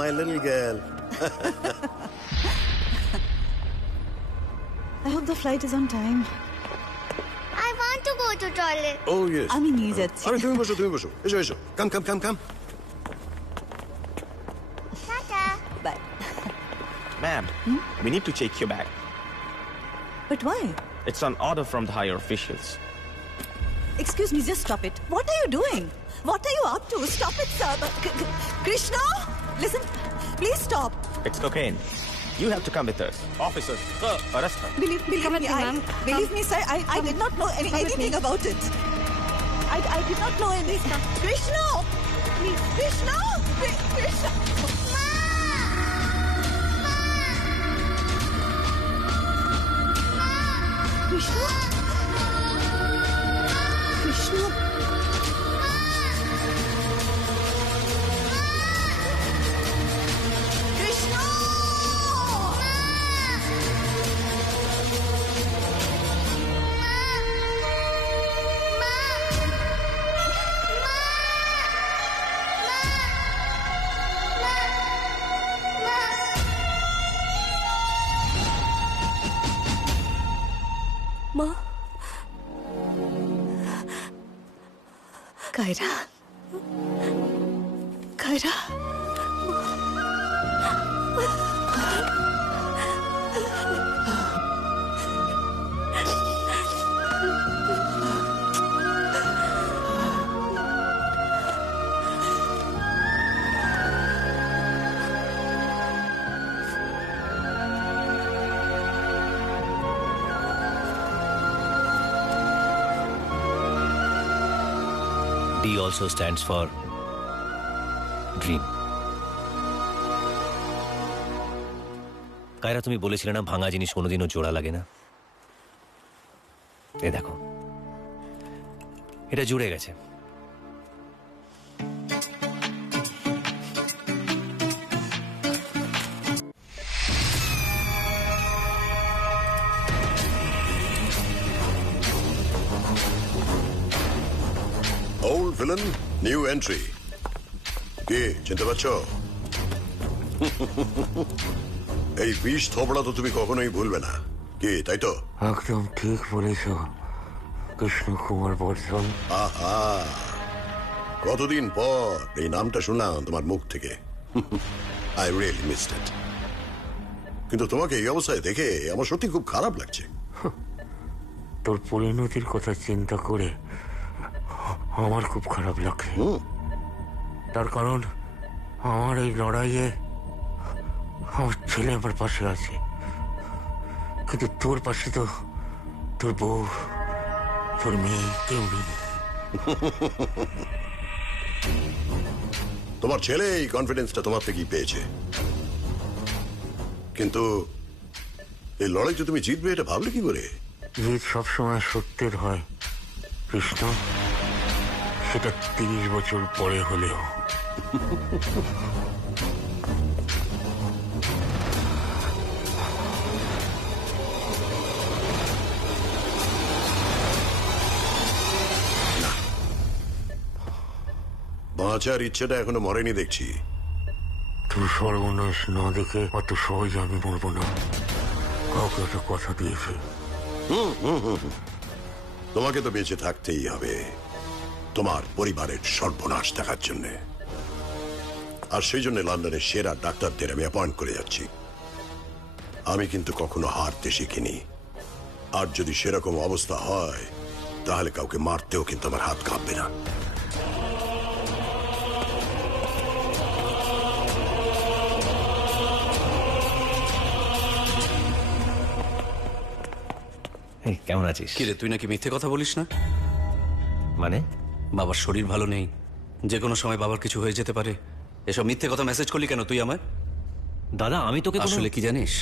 My little girl. I hope the flight is on time. I want to go to toilet. Oh, yes. আমি নিয়ে যাচ্ছি। আরে তুমি বসো, তুমি বসো। এসো, এসো। Come. Tata. Bye. Ma'am, we need to check your bag. But why? It's on order from the higher officials. Excuse me, just stop it. What are you doing? What are you up to? Stop it, sir. Krishna, listen. Please stop. It's cocaine. You have to come with us. Officers, sir, arrest her. Believe Come with me, me, ma'am. believe me, sir. I did not know anything about it. I did not know anything. Krishna, Krishna, Krishna. Krishna? Krishna? Krishna! মা, Kaira? Kaira? D also stands for dream. Kiara, তুমি বলেছিলে না ভাঙা জিনিস কোনোদিনও জোড়া লাগে না? এ দেখো, এটা জুড়ে গেছে। Old villain, new entry. কে চিনতে পারছো? এই বিষ থোবড়া তো তুমি কখনোই ভুলবে না। কি তাই তো? একদম ঠিক বলেছ কৃষ্ণকুমার বর্ধন। আহা, কতদিন পর এই নামটা শুনলাম তোমার মুখ থেকে। I really missed it. কিন্তু তোমাকে এই অবস্থায় দেখে আমার সত্যি খুব খারাপ লাগছে। তোর পরিণতির কথা চিন্তা করে আমার খুব খারাপ লাগছে। তার কারণ আমার এই লড়াইয়ে আমার ছেলে আমার পাশে আছে, কিন্তু তোর পাশে তো তোর বউ, তোর মেয়ে কেউ নেই। তোমার ছেলে এই কনফিডেন্সটা তোমার থেকেই পেয়েছে, কিন্তু এই লড়াইতে তুমি জিতবে এটা ভাবলে কি করে? জিত সবসময় সত্যের হয় কৃষ্ণ, সেটা 30 বছর পরে হলেও। বাঁচার ইচ্ছেটা এখনো মরেনি দেখছি। তুই সর্বনাশ না দেখে অত সহজে আমি মরবো না, কাউকে একটা কথা দিয়েছি। তোমাকে তো বেঁচে থাকতেই হবে তোমার পরিবারের সর্বনাশ দেখার জন্য, আর সেই জন্য লন্ডনের সেরা ডাক্তারদের আমি অ্যাপয়েন্ট করে যাচ্ছি। আমি কিন্তু কখনো হারতে শিখিনি, আর যদি সেরকম অবস্থা হয় তাহলে কাউকে মারতেও কিন্তু আমার হাত কাঁপবে না। কেমন আছিস? কিরে, তুই নাকি মিথ্যে কথা বলিস না? মানে? বাবার শরীর ভালো নেই, যে কোনো সময় বাবার কিছু হয়ে যেতে পারে, এসব মিথ্যে কথা মেসেজ করলি কেন তুই আমায়? দাদা আমি তোকে আসলে কি জানিস,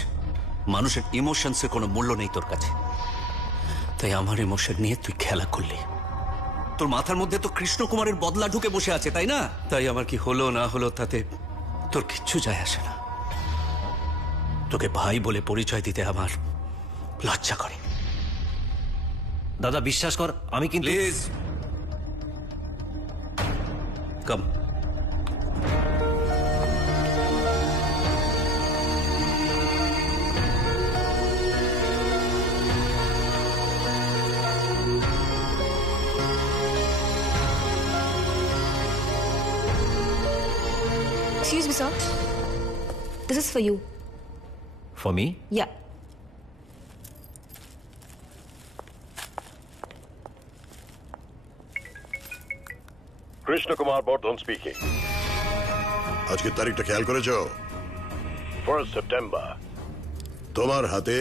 মানুষের ইমোশনসের কোনো মূল্য নেই তোর কাছে, তাই আমার ইমোশন নিয়ে তুই খেলা করলি। তোর মাথার মধ্যে তো কৃষ্ণ কুমারের বদলা ঢুকে বসে আছে, তাই না? তাই আমার কি হলো না হলো তাতে তোর কিচ্ছু যায় আসে না। তোকে ভাই বলে পরিচয় দিতে আমার লজ্জা করে। দাদা বিশ্বাস কর, আমি কিন্তু please come. Excuse me, sir. This is for you. For me? Yeah. Krishna Kumar Bardhan speaking. আজকের তারিখটা খেয়াল করেছ? 1 সেপ্টেম্বর। তোমার হাতে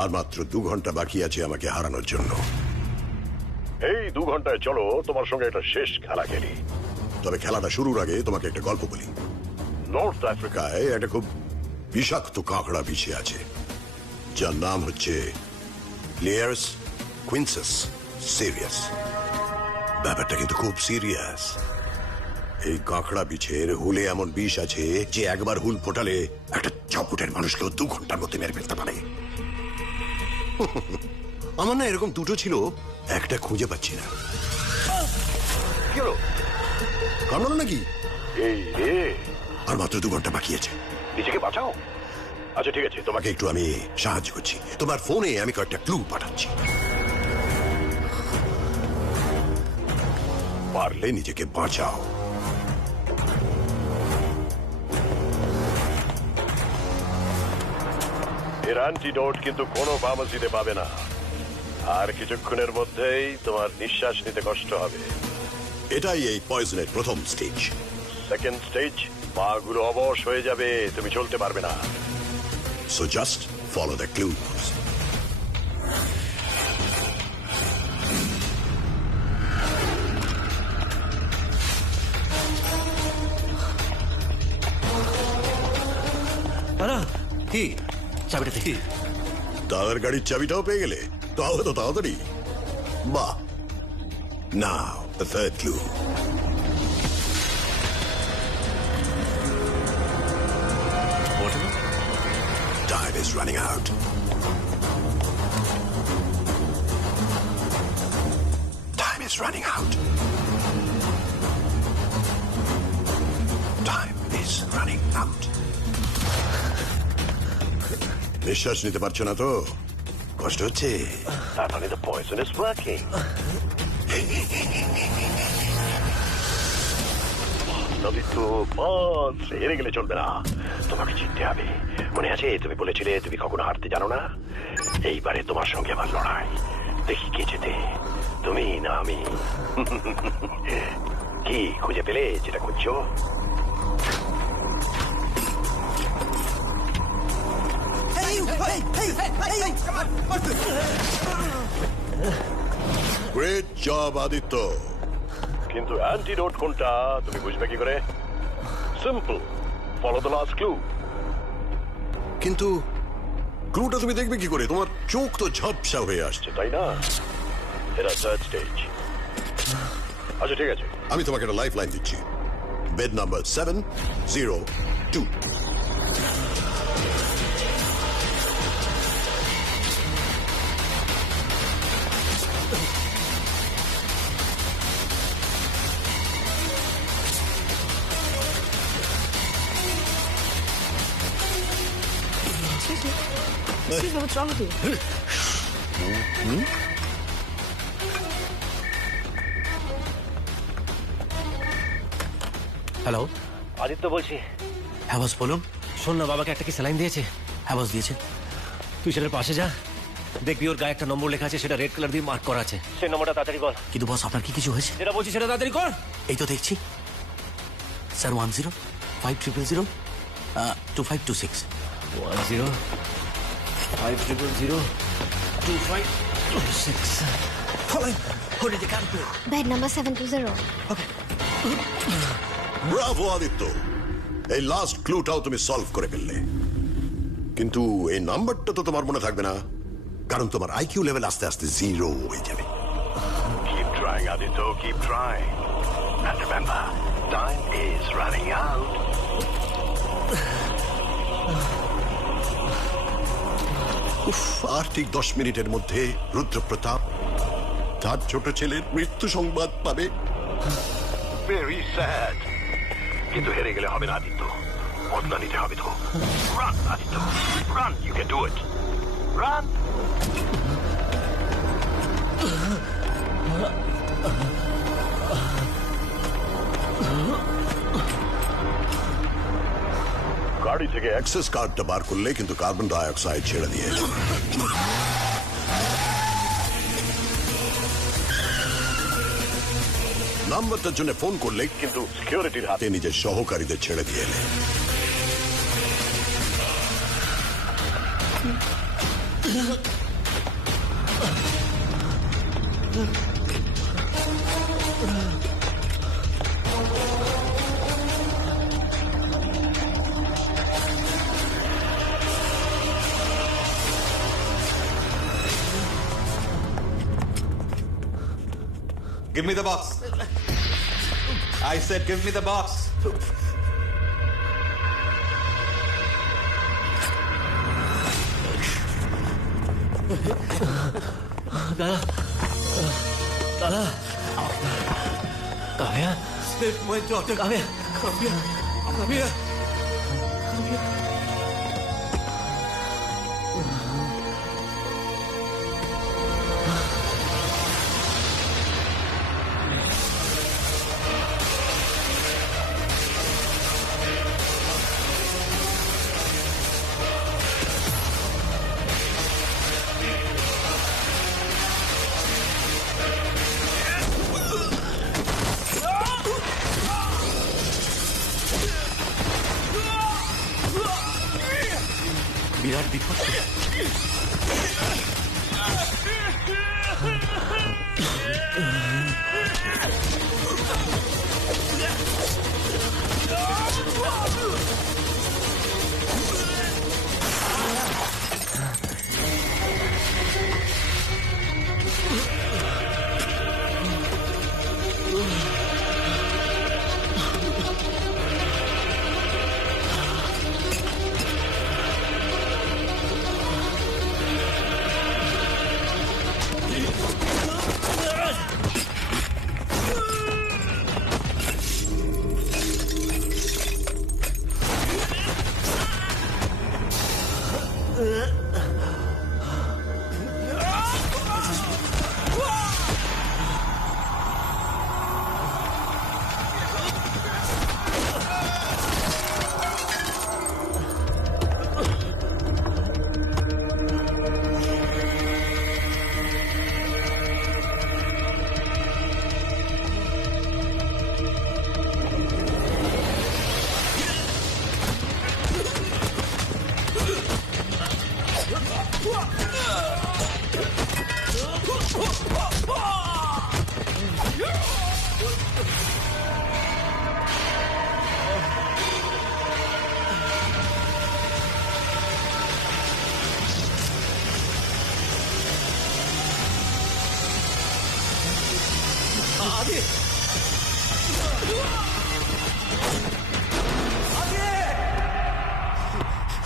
আর মাত্র 2 ঘন্টা বাকি আছে আমাকে হারানোর জন্য। এই 2 ঘন্টায় চলো তোমার সঙ্গে একটা শেষ খেলা খেলি। তবে খেলাটা শুরুর আগে তোমাকে একটা গল্প বলি। নর্থ আফ্রিকায় একটা খুব বিষাক্ত কাঁকড়া বিছে আছে, যার নাম হচ্ছে লিয়ার্স কুইন্সাস সিরিয়াস। ব্যাপারটা কিন্তু খুব সিরিয়াস। এই কাঁকড়া বিছের হুলে এমন বিষ আছে যে একবার হুল ফোটালে একটা চপুটের মানুষকেও 2 ঘন্টার মধ্যে মেরে ফেলতে পারে। আমার না এরকম 2টো ছিল, একটা খুঁজে পাচ্ছি না। কি হলো, কামড়ালো নাকি? এই রে, আর মাত্র 2 ঘন্টা বাকি আছে, নিজেকে বাঁচাও। আচ্ছা ঠিক আছে, তোমাকে একটু আমি সাহায্য করছি। তোমার ফোনে আমি কয়েকটা ক্লু পাঠাচ্ছি, পারলে নিজেকে বাঁচাও। এর অ্যান্টিডোট কিন্তু কোনো ফার্মেসিতে পাবে না, আর কিছুক্ষণের মধ্যেই তোমার নিঃশ্বাস নিতে কষ্ট হবে। এটাই এই পয়জনের প্রথম স্টেজ। সেকেন্ড স্টেজ, পাগুলো অবশ হয়ে যাবে, তুমি চলতে পারবে না। So just follow the clues. দাদা কি চাবিটা দেখি? দাদার গাড়ির চাবিটাও পেয়ে গেলে, তাও তো তাড়াতাড়ি। বাহ, now the third clue. Time is running out. Time is running out. Time is running out. নিঃশ্বাস নিতে পারছো না তো? কষ্ট হচ্ছে? তার মানে the poison is working. হেরে গেলে চলবে না, তোমাকে জিততে হবে। মনে আছে তুমি বলেছিলে তুমি কখনো হারতে জানো না? এইবারে তোমার সঙ্গে আমার লড়াই, দেখি কে জেতে, তুমি না আমি। কি খুঁজে পেলে যেটা খুঁজছো? গ্রেট জব আদিত্য, কিন্তু অ্যান্টিডোট কোনটা তুমি বুঝবে কি করে? Simple follow the last clue. কিন্তু ক্লুটা তুমি দেখবে কি করে? তোমার চোখ তো ঝাপসা হয়ে আসছে, তাই না? এটা থার্ড স্টেজ। আচ্ছা ঠিক আছে, আমি তোমাকে একটা লাইফ লাইন দিচ্ছি। Bed number 702। Excuse me, what's wrong with you? Hello, Aditya বলছি। হ্যাঁ বস বলুন। শোন না, বাবাকে একটা কি স্যালাইন দিয়েছে? হ্যাঁ বস দিয়েছে। তুই সেটার পাশে যা, দেখবি ওর গায়ে একটা নম্বর লেখা আছে, সেটা রেড কালার দিয়ে মার্ক করা আছে। সেই নম্বরটা তাড়াতাড়ি বল। কিন্তু বস আপনার কি কিছু হয়েছে? যেটা বলছি সেটা তাড়াতাড়ি কর। এই তো দেখছি sir 10-5000-2526 10-5000-2526। Bed number 720. Bravo Aditya, এই লাস্ট ক্লুটাও তুমি সলভ করে ফেললে। কিন্তু এই নাম্বারটা তো তোমার মনে থাকবে না, কারণ তোমার আইকিউ লেভেল আস্তে আস্তে 0 হয়ে যাবে। Keep trying, Aditya, keep trying. And remember, time is running out. উফ, আর ঠিক 10 মিনিটের মধ্যে রুদ্রপ্রতাপ তার ছোট ছেলের মৃত্যু সংবাদ পাবে। Very sad. কিন্তু হেরে গেলে হবে না আদিত্য, বদলা নিতে হবে তো। Run Aditya, run, you can do it, run. গাড়ি থেকে অ্যাক্সেস কার্ডটা বার করলে কিন্তু কার্বন ডাই অক্সাইড ছেড়ে দিয়ে নাম্বারটার জন্য ফোন করলে কিন্তু সিকিউরিটির হাতে নিজের সহকারীদের ছেড়ে দিয়ে এলে। Give me the box. I said give me the box. দাদা, দাদা, Kavya, My daughter. Kavya, Come here. Come here. Come here. বিরাট বিপদ।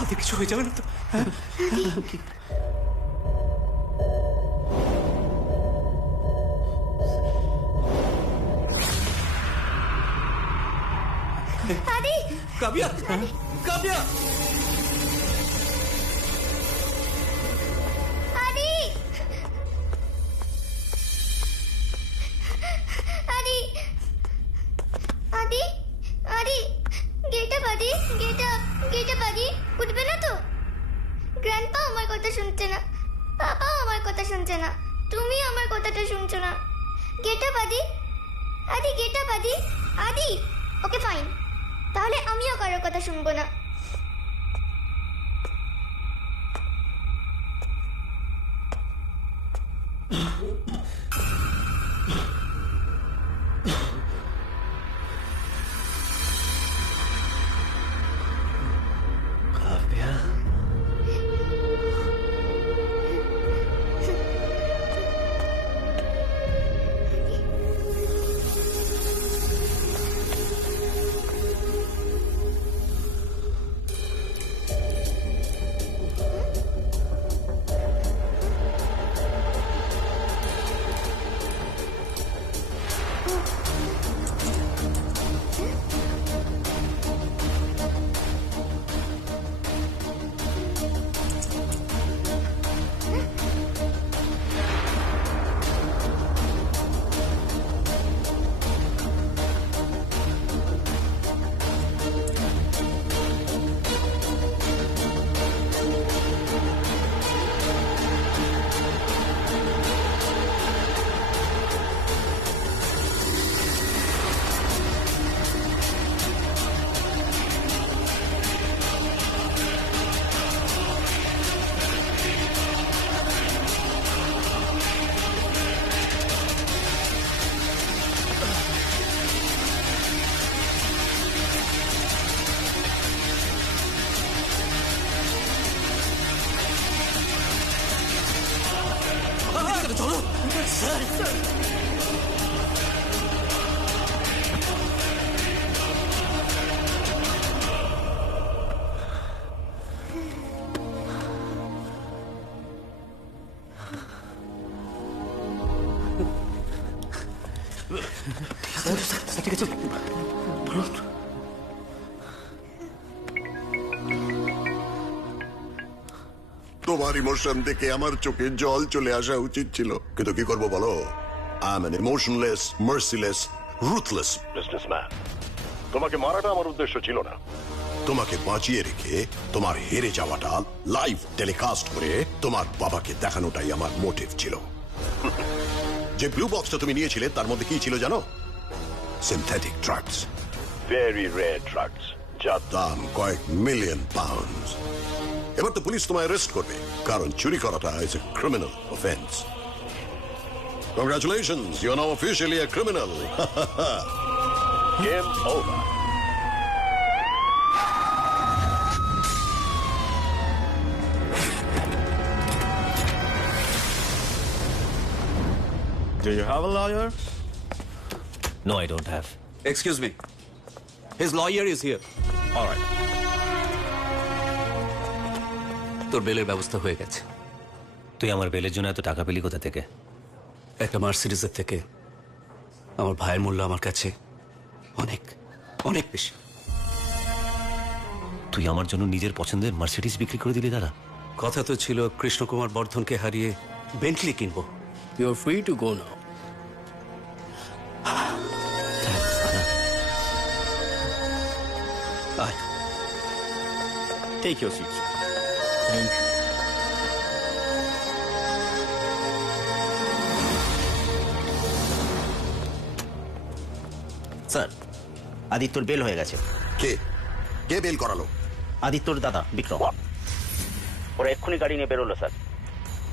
আমাদের কিছু হয়ে যাবে না তো? হ্যাঁ? আদি কাবিয়া, কাবিয়া, আদি আদি আদি আদি গেট আপ আদি গেট আপ আদি উঠবে না তো? গ্র্যান্ডপা আমার কথা শুনছে না, পাপাও আমার কথা শুনছে না, তুমি আমার কথাটা শুনছো না। গেট আপ আদি, আদি গেট আপ আদি, আদি। ওকে ফাইন, তাহলে আমিও কারোর কথা শুনবো না। চলো ঠিক আছে বলুন। তোমার ইমোশন দেখে আমার চোখে জল চলে আসা উচিত ছিল, কিন্তু কি করবো বলো? I am an emotionless, merciless, ruthless businessman. তোমাকে মারাটা আমার উদ্দেশ্য ছিল না। তোমাকে বাঁচিয়ে রেখে তোমার হেরে যাওয়াটা লাইভ টেলিকাস্ট করে তোমার বাবাকে দেখানোটাই আমার মোটিভ ছিল। যে ব্লু বক্সটা তুমি নিয়েছিলে তার মধ্যে কি ছিল জানো? Synthetic drugs, very rare drugs, যার দাম কয়েক মিলিয়ন পাউন্ড। এবার তো পুলিশ তোমায় অ্যারেস্ট করবে, কারণ চুরি করাটা is a criminal offence. Congratulations, you are now officially a criminal. Game over. Do you have a lawyer? No, I don't have. Excuse me. His lawyer is here. All right. তোর বেলের ব্যবস্থা হয়ে গেছে। তুই আমার বেলের জন্য এত টাকা পেলি কোথা থেকে? একটা মার্সিডিজের থেকে। আমার ভাইয়ের মূল্য আমার কাছে অনেক অনেক বেশি। তুই আমার জন্য নিজের পছন্দের মার্সিডিজ বিক্রি করে দিলি দাদা? কথা তো ছিল কৃষ্ণকুমার বর্ধনকে হারিয়ে বেন্টলি কিনবো। You are free to go now. Take your seat, sir. Thank you. Sir, আদিত্যর বেল হয়ে গেছে। কে কে বেল করালো? আদিত্যর দাদা বিক্রম। ওরা এক্ষুনি গাড়ি নিয়ে বেরোলো sir.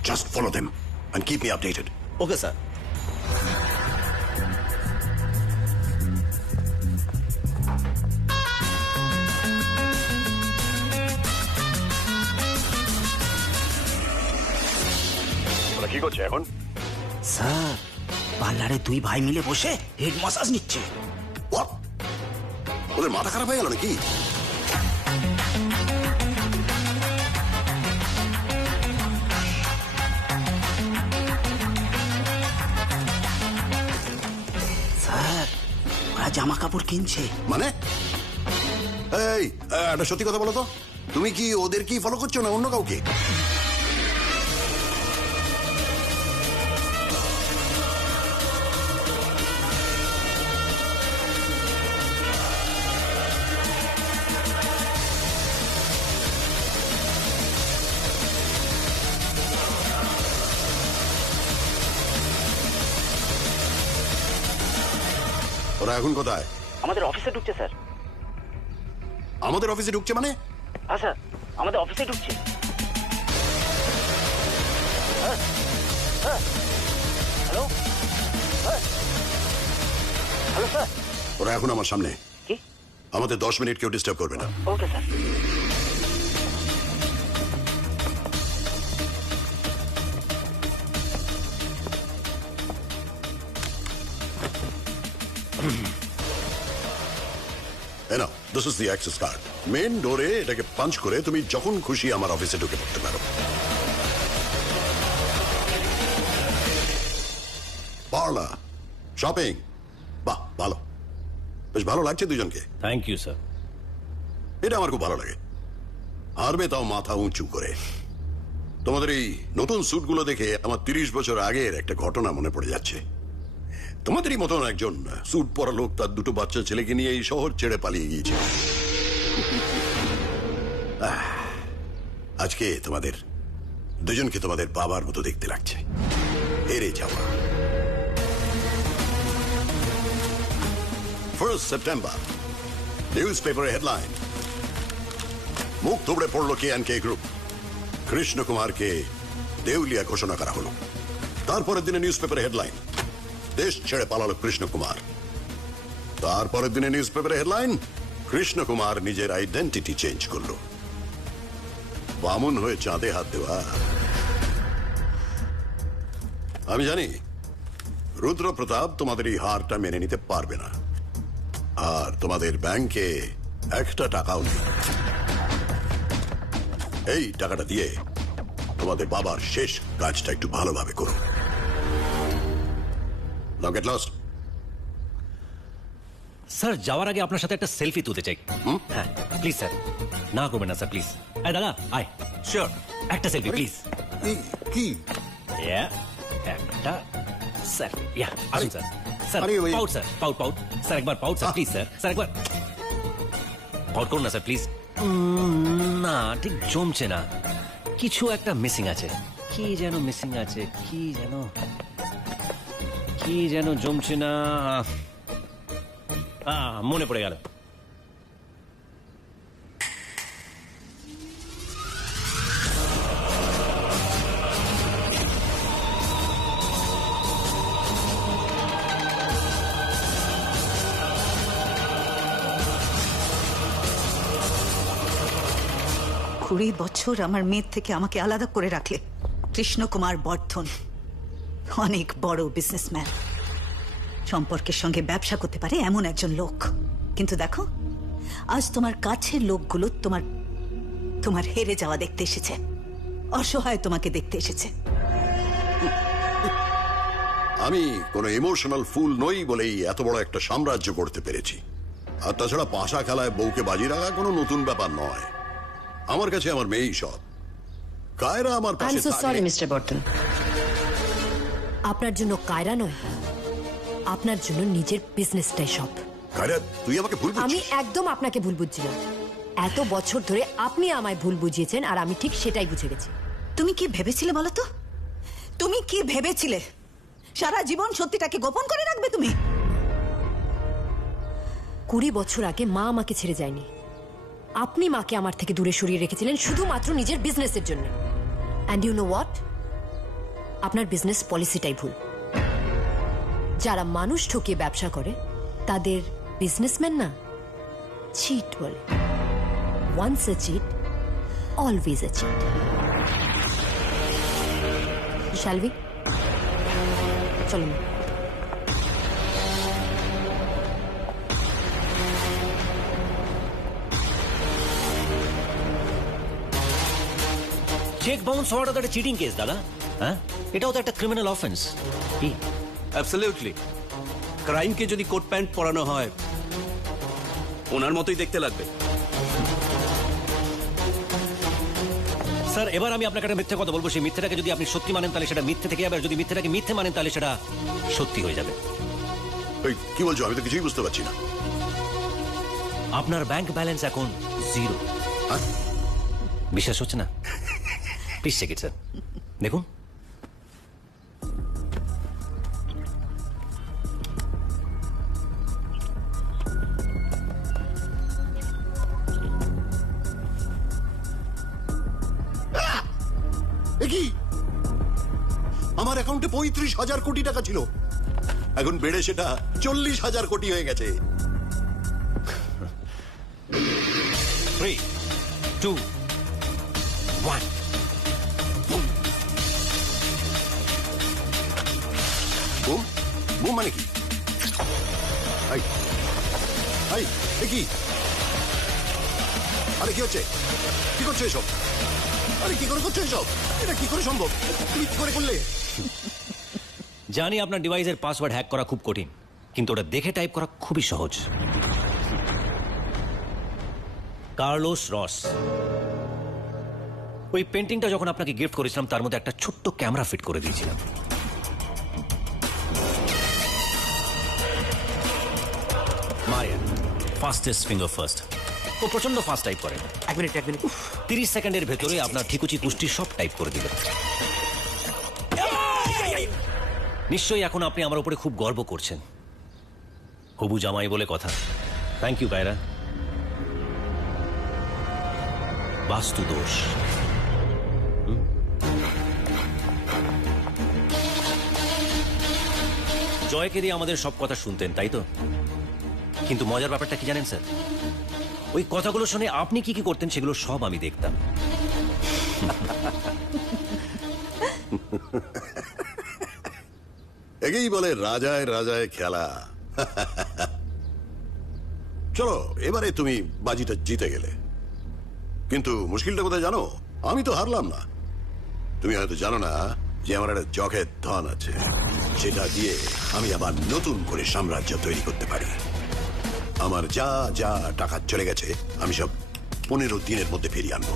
Just follow them and keep me updated. Okay sir. ওরা কি করছে এখন? স্যার, পার্লারে দুই ভাই মিলে বসে হেড ম্যাসাজ নিচ্ছে। ওদের মাথা খারাপ হয়ে গেল নাকি? ওরা জামা কাপড় কিনছে। মানে এই একটা সত্যি কথা বলো তো, তুমি কি ওদেরকেই ফলো করছো না অন্য কাউকে? ওরা এখন কোথায়? আমাদের অফিসে ঢুকছে স্যার। আমাদের অফিসে ঢুকছে মানে? হ্যাঁ স্যার, আমাদের অফিসে ঢুকছে। Hello hello sir. ওরা এখন আমার সামনে। কি? আমাদের 10 মিনিট কেউ ডিস্টার্ব করবে না। Okay sir. নাও, this is the access card. Main ডোরে এটাকে পাঞ্চ করে তুমি যখন খুশি আমার অফিসে ঢুকে পড়তে পারো। পার্লার, শপিং, বাহ ভালো, বেশ ভালো লাগছে দুজনকে। Thank you sir. এটা আমার খুব ভালো লাগে। হারবে তাও মাথা উঁচু করে। তোমাদের এই নতুন স্যুটগুলো দেখে আমার 30 বছর আগের একটা ঘটনা মনে পড়ে যাচ্ছে। তোমাদেরই মতন একজন স্যুট পরা লোক তার 2 বাচ্চা ছেলেকে নিয়ে এই শহর ছেড়ে পালিয়ে গিয়েছে। আজকে তোমাদের দুজনকে তোমাদের বাবার মতো দেখতে লাগছে। হেরে যাওয়া। 1 সেপ্টেম্বর নিউজ পেপারে হেডলাইন, মুখ থুবড়ে পড়ল K&K গ্রুপ, কৃষ্ণ কুমারকে দেউলিয়া ঘোষণা করা হলো। তারপরের দিনে নিউজ পেপারে হেডলাইন, দেশ ছেড়ে পালালো কৃষ্ণ কুমার। তারপরের দিনে নিউজ পেপারে হেডলাইন, কৃষ্ণ কুমার নিজের আইডেন্টিটি চেঞ্জ করলো। বামুন হয়ে চাঁদে হাত দেওয়া। আমি জানি রুদ্র প্রতাপ তোমাদের এই হারটা মেনে নিতে পারবে না, আর তোমাদের ব্যাংকে 1 টাকাও নেই। এই টাকাটা দিয়ে তোমাদের বাবার শেষ কাজটা একটু ভালোভাবে করো। Now get lost. স্যার যাওয়ার আগে আপনার সাথে একটা সেলফি তুলতে চাই। হ্যাঁ প্লিজ স্যার, না করবেন না স্যার প্লিজ। আয় দাদা আয়, শিওর একটা সেলফি প্লিজ। কি? একটা স্যার, আসুন স্যার। স্যার আরে ওই- পাউট স্যার, পাউট পাউট স্যার, একবার পাউট স্যার প্লিজ স্যার। স্যার একবার পাউট করুন না স্যার প্লিজ। না ঠিক জমছে না, কিছু একটা মিসিং আছে। কি যেন মিসিং আছে, কি যেন জমছে না। মনে পড়ে গেল। কুড়ি বছর আমার মেয়ের থেকে আমাকে আলাদা করে রাখলে। কৃষ্ণ কুমার বর্ধন অনেক বড় বিজনেসম্যান, সম্পর্কের সঙ্গে ব্যবসা করতে পারে এমন একজন লোক। কিন্তু দেখো, আজ তোমার কাছের লোকগুলো তোমার হেরে যাওয়া দেখতে এসেছে, অসহায় তোমাকে দেখতে এসেছে। আমি কোনো ইমোশনাল ফুল নই বলেই এত বড় একটা সাম্রাজ্য করতে পেরেছি। আর তাছাড়া পাশা খেলায় বউকে বাজি রাখা কোনো নতুন ব্যাপার নয়। আমার কাছে আমার মেয়েই সব। কায়রা আমার আই এম পাশে সো সরি থাকলে- মিস্টার বর্টন। আপনার জন্য কায়রা নয়, আপনার জন্য নিজের বিজনেসটাই সব। কায়রা, তুই আমাকে ভুল আমি বুঝছিস। একদম আপনাকে ভুল বুঝছিলাম। এত বছর ধরে আপনি আমায় ভুল বুঝিয়েছেন, আর আমি ঠিক সেটাই বুঝে গেছি। তুমি কি ভেবেছিলে বলো তো? তুমি কি ভেবেছিলে সারা জীবন সত্যিটাকে গোপন করে রাখবে তুমি? 20 বছর আগে মা আমাকে ছেড়ে যায়নি। আপনি মাকে আমার থেকে দূরে সরিয়ে রেখেছিলেন শুধুমাত্র নিজের বিজনেসের জন্য। অ্যান্ড ইউ নো হোয়াট, আপনার বিজনেস পলিসিটাই ভুল। যারা মানুষ ঠকিয়ে ব্যবসা করে তাদের বিজনেসম্যান না, চিট বলে। Once a cheat, always a cheat. Shall we? চলুন। চেক বাউন্স হওয়াটা তো একটা চিটিং কেস দাদা। হ্যাঁ, এটাও তো একটা ক্রিমিনাল অফেন্স। কি? Absolutely. ক্রাইমকে যদি কোট প্যান্ট পরানো হয় ওনার মতোই দেখতে লাগবে। স্যার এবার আমি আপনাকে একটা মিথ্যে কথা বলবো, সেই মিথ্যেটাকে যদি আপনি সত্যি মানেন তাহলে সেটা মিথ্যে থেকে যাবে, আর যদি মিথ্যেটাকে মিথ্যে মানেন তাহলে সেটা সত্যি হয়ে যাবে। এই, কি বলছো? আমি তো কিছুই বুঝতে পারছি না। আপনার ব্যাংক ব্যালেন্স এখন 0। বিশ্বাস হচ্ছে না? প্লিজ চেক ইট স্যার, দেখুন। এ কি? আমার অ্যাকাউন্টে 35,000 কোটি টাকা ছিল, এখন বেড়ে সেটা 40,000 কোটি হয়ে গেছে। 3, 2, 1। বুম বুম মানে কি? এই, এই, এ কি? আরে কি হচ্ছে? কি করছো এসব? আরে কি করে করছো এসব? এটা কি করে সম্ভব? তুমি কি করে করলে? জানি আপনার ডিভাইসের পাসওয়ার্ড হ্যাক করা খুব কঠিন, কিন্তু ওটা দেখে টাইপ করা খুবই সহজ। কার্লোস রস। ওই পেন্টিংটা যখন আপনাকে গিফট করেছিলাম তার মধ্যে একটা ছোট্ট ক্যামেরা ফিট করে দিয়েছিলাম। Maria, fastest finger first. ও প্রচন্ড ফাস্ট টাইপ করে। 1 মিনিট 30 সেকেন্ডের ভেতরে আপনার ঠিকুচি কুষ্টি সব টাইপ করে দিবে। নিশ্চয়ই এখন আপনি আমার উপরে খুব গর্ব করছেন। হবু জামাই বলে কথা। Thank you Kaira. বাস্তু দোষ। জয়কে দিয়ে আমাদের সব কথা শুনতেন, তাই তো? কিন্তু মজার ব্যাপারটা কি জানেন স্যার? ওই কথাগুলো শুনে আপনি কি কি করতেন সেগুলো সব আমি দেখতাম। একেই বলে রাজায় রাজায় খেলা। চলো, এবারে তুমি বাজিটা জিতে গেলে, কিন্তু মুশকিলটা কোথায় জানো? আমি তো হারলাম না। তুমি হয়তো জানো না যে আমার একটা জখের ধন আছে, সেটা দিয়ে আমি আবার নতুন করে সাম্রাজ্য তৈরি করতে পারি। আমার যা যা টাকা চলে গেছে আমি সব 15 দিনের মধ্যে ফিরিয়ে আনবো।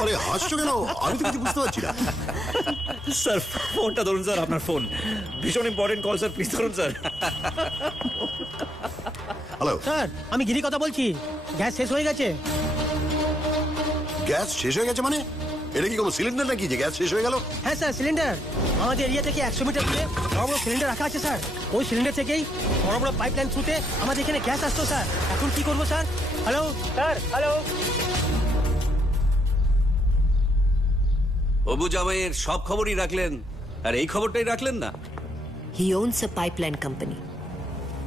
আরে হাসছো কেন? আমি তো কিছু বুঝতে পারছি না। স্যার ফোনটা ধরুন স্যার, আপনার ফোন। ভীষণ ইম্পর্টেন্ট কল স্যার, প্লিজ ধরুন স্যার। হ্যালো স্যার, আমি গিরি কথা বলছি। গ্যাস শেষ হয়ে গেছে। গ্যাস শেষ হয়ে গেছে মানে? এটা কি কোনো সিলিন্ডার নাকি যে গ্যাস শেষ হয়ে গেল? হ্যাঁ স্যার, সিলিন্ডার। আমাদের এরিয়া থেকে 100 মিটার দূরে বড় বড় সিলিন্ডার রাখা আছে স্যার। ওই সিলিন্ডার থেকেই বড় বড় পাইপলাইন থ্রুতে আমাদের এখানে গ্যাস আসতো স্যার। এখন কি করবো স্যার? Hello sir, hello. হবু জামাইয়ের সব খবরই রাখলেন, আর এই খবরটাই রাখলেন না। হি ওনস আ পাইপলাইন কোম্পানি।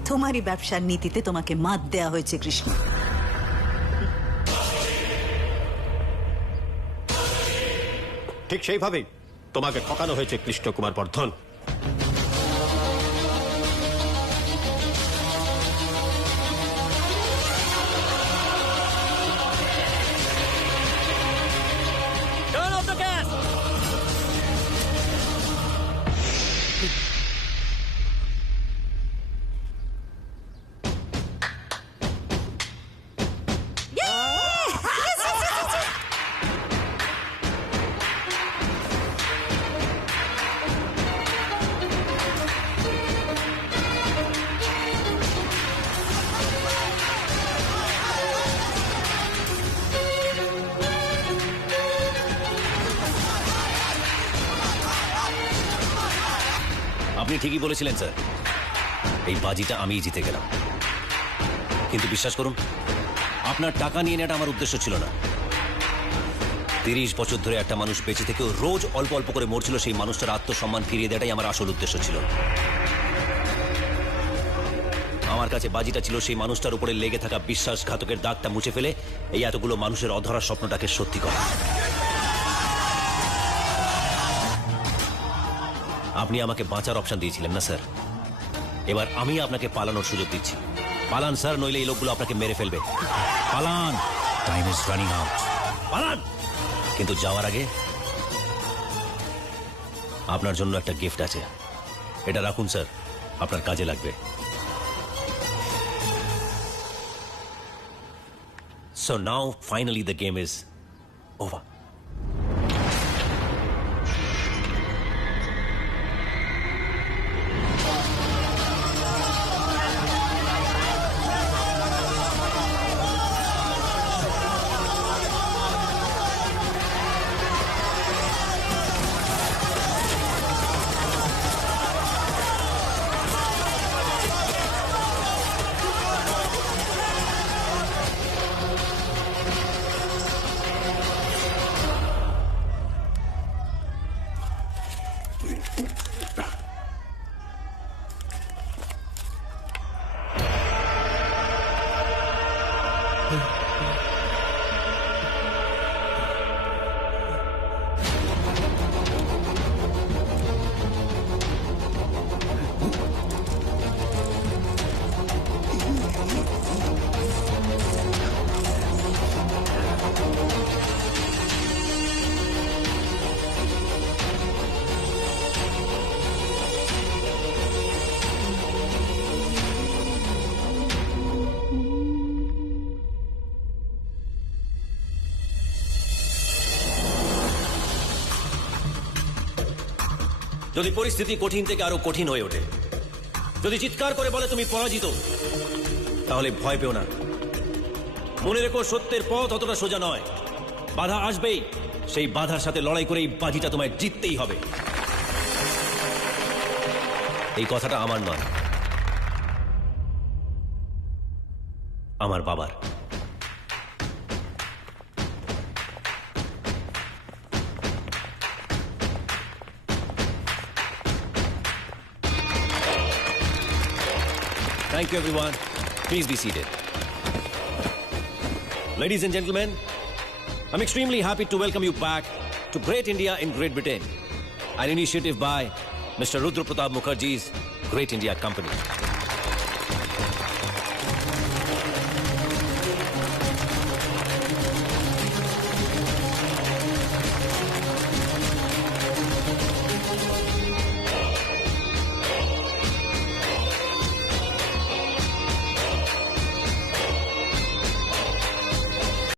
তোমারই ব্যবসার নীতিতে তোমাকে মাত দেয়া হয়েছে কৃষ্ণ। ঠিক সেইভাবেই তোমাকে ঠকানো হয়েছে কৃষ্ণকুমার বর্ধন। Turn off the gas! আপনি ঠিকই বলেছিলেন স্যার, এই বাজিটা আমিই জিতে গেলাম। কিন্তু বিশ্বাস করুন, আপনার টাকা নিয়ে নেওয়াটা আমার উদ্দেশ্য ছিল না। 30 বছর ধরে একটা মানুষ বেঁচে থেকেও রোজ অল্প অল্প করে মরছিল, সেই মানুষটার আত্মসম্মান ফিরিয়ে দেওয়াটাই আমার আসল উদ্দেশ্য ছিল। আমার কাছে বাজিটা ছিল সেই মানুষটার উপরে লেগে থাকা বিশ্বাসঘাতকের দাগটা মুছে ফেলে এই এতগুলো মানুষের অধরা স্বপ্নটাকে সত্যি করা। আপনি আমাকে বাঁচার অপশন দিয়েছিলেন না স্যার, এবার আমি আপনাকে পালানোর সুযোগ দিচ্ছি। পালান স্যার, নইলে এই লোকগুলো আপনাকে মেরে ফেলবে। পালান, টাইম ইজ রানিং আউট। পালান। কিন্তু যাওয়ার আগে আপনার জন্য একটা গিফট আছে, এটা রাখুন স্যার, আপনার কাজে লাগবে। So now finally the game is over. যদি পরিস্থিতি কঠিন থেকে আরো কঠিন হয়ে ওঠে, যদি চিৎকার করে বলে তুমি পরাজিত, তাহলে ভয় পেও না। মনে রেখো, সত্যের পথ অতটা সোজা নয়, বাধা আসবেই। সেই বাধার সাথে লড়াই করে এই বাজিটা তোমায় জিততেই হবে। এই কথাটা আমার নয়, আমার বাবার। Thank you, everyone. Please be seated. Ladies and gentlemen, I'm extremely happy to welcome you back to Great India in Great Britain, an initiative by Mr. Rudra Pratap Mukherjee's Great India Company.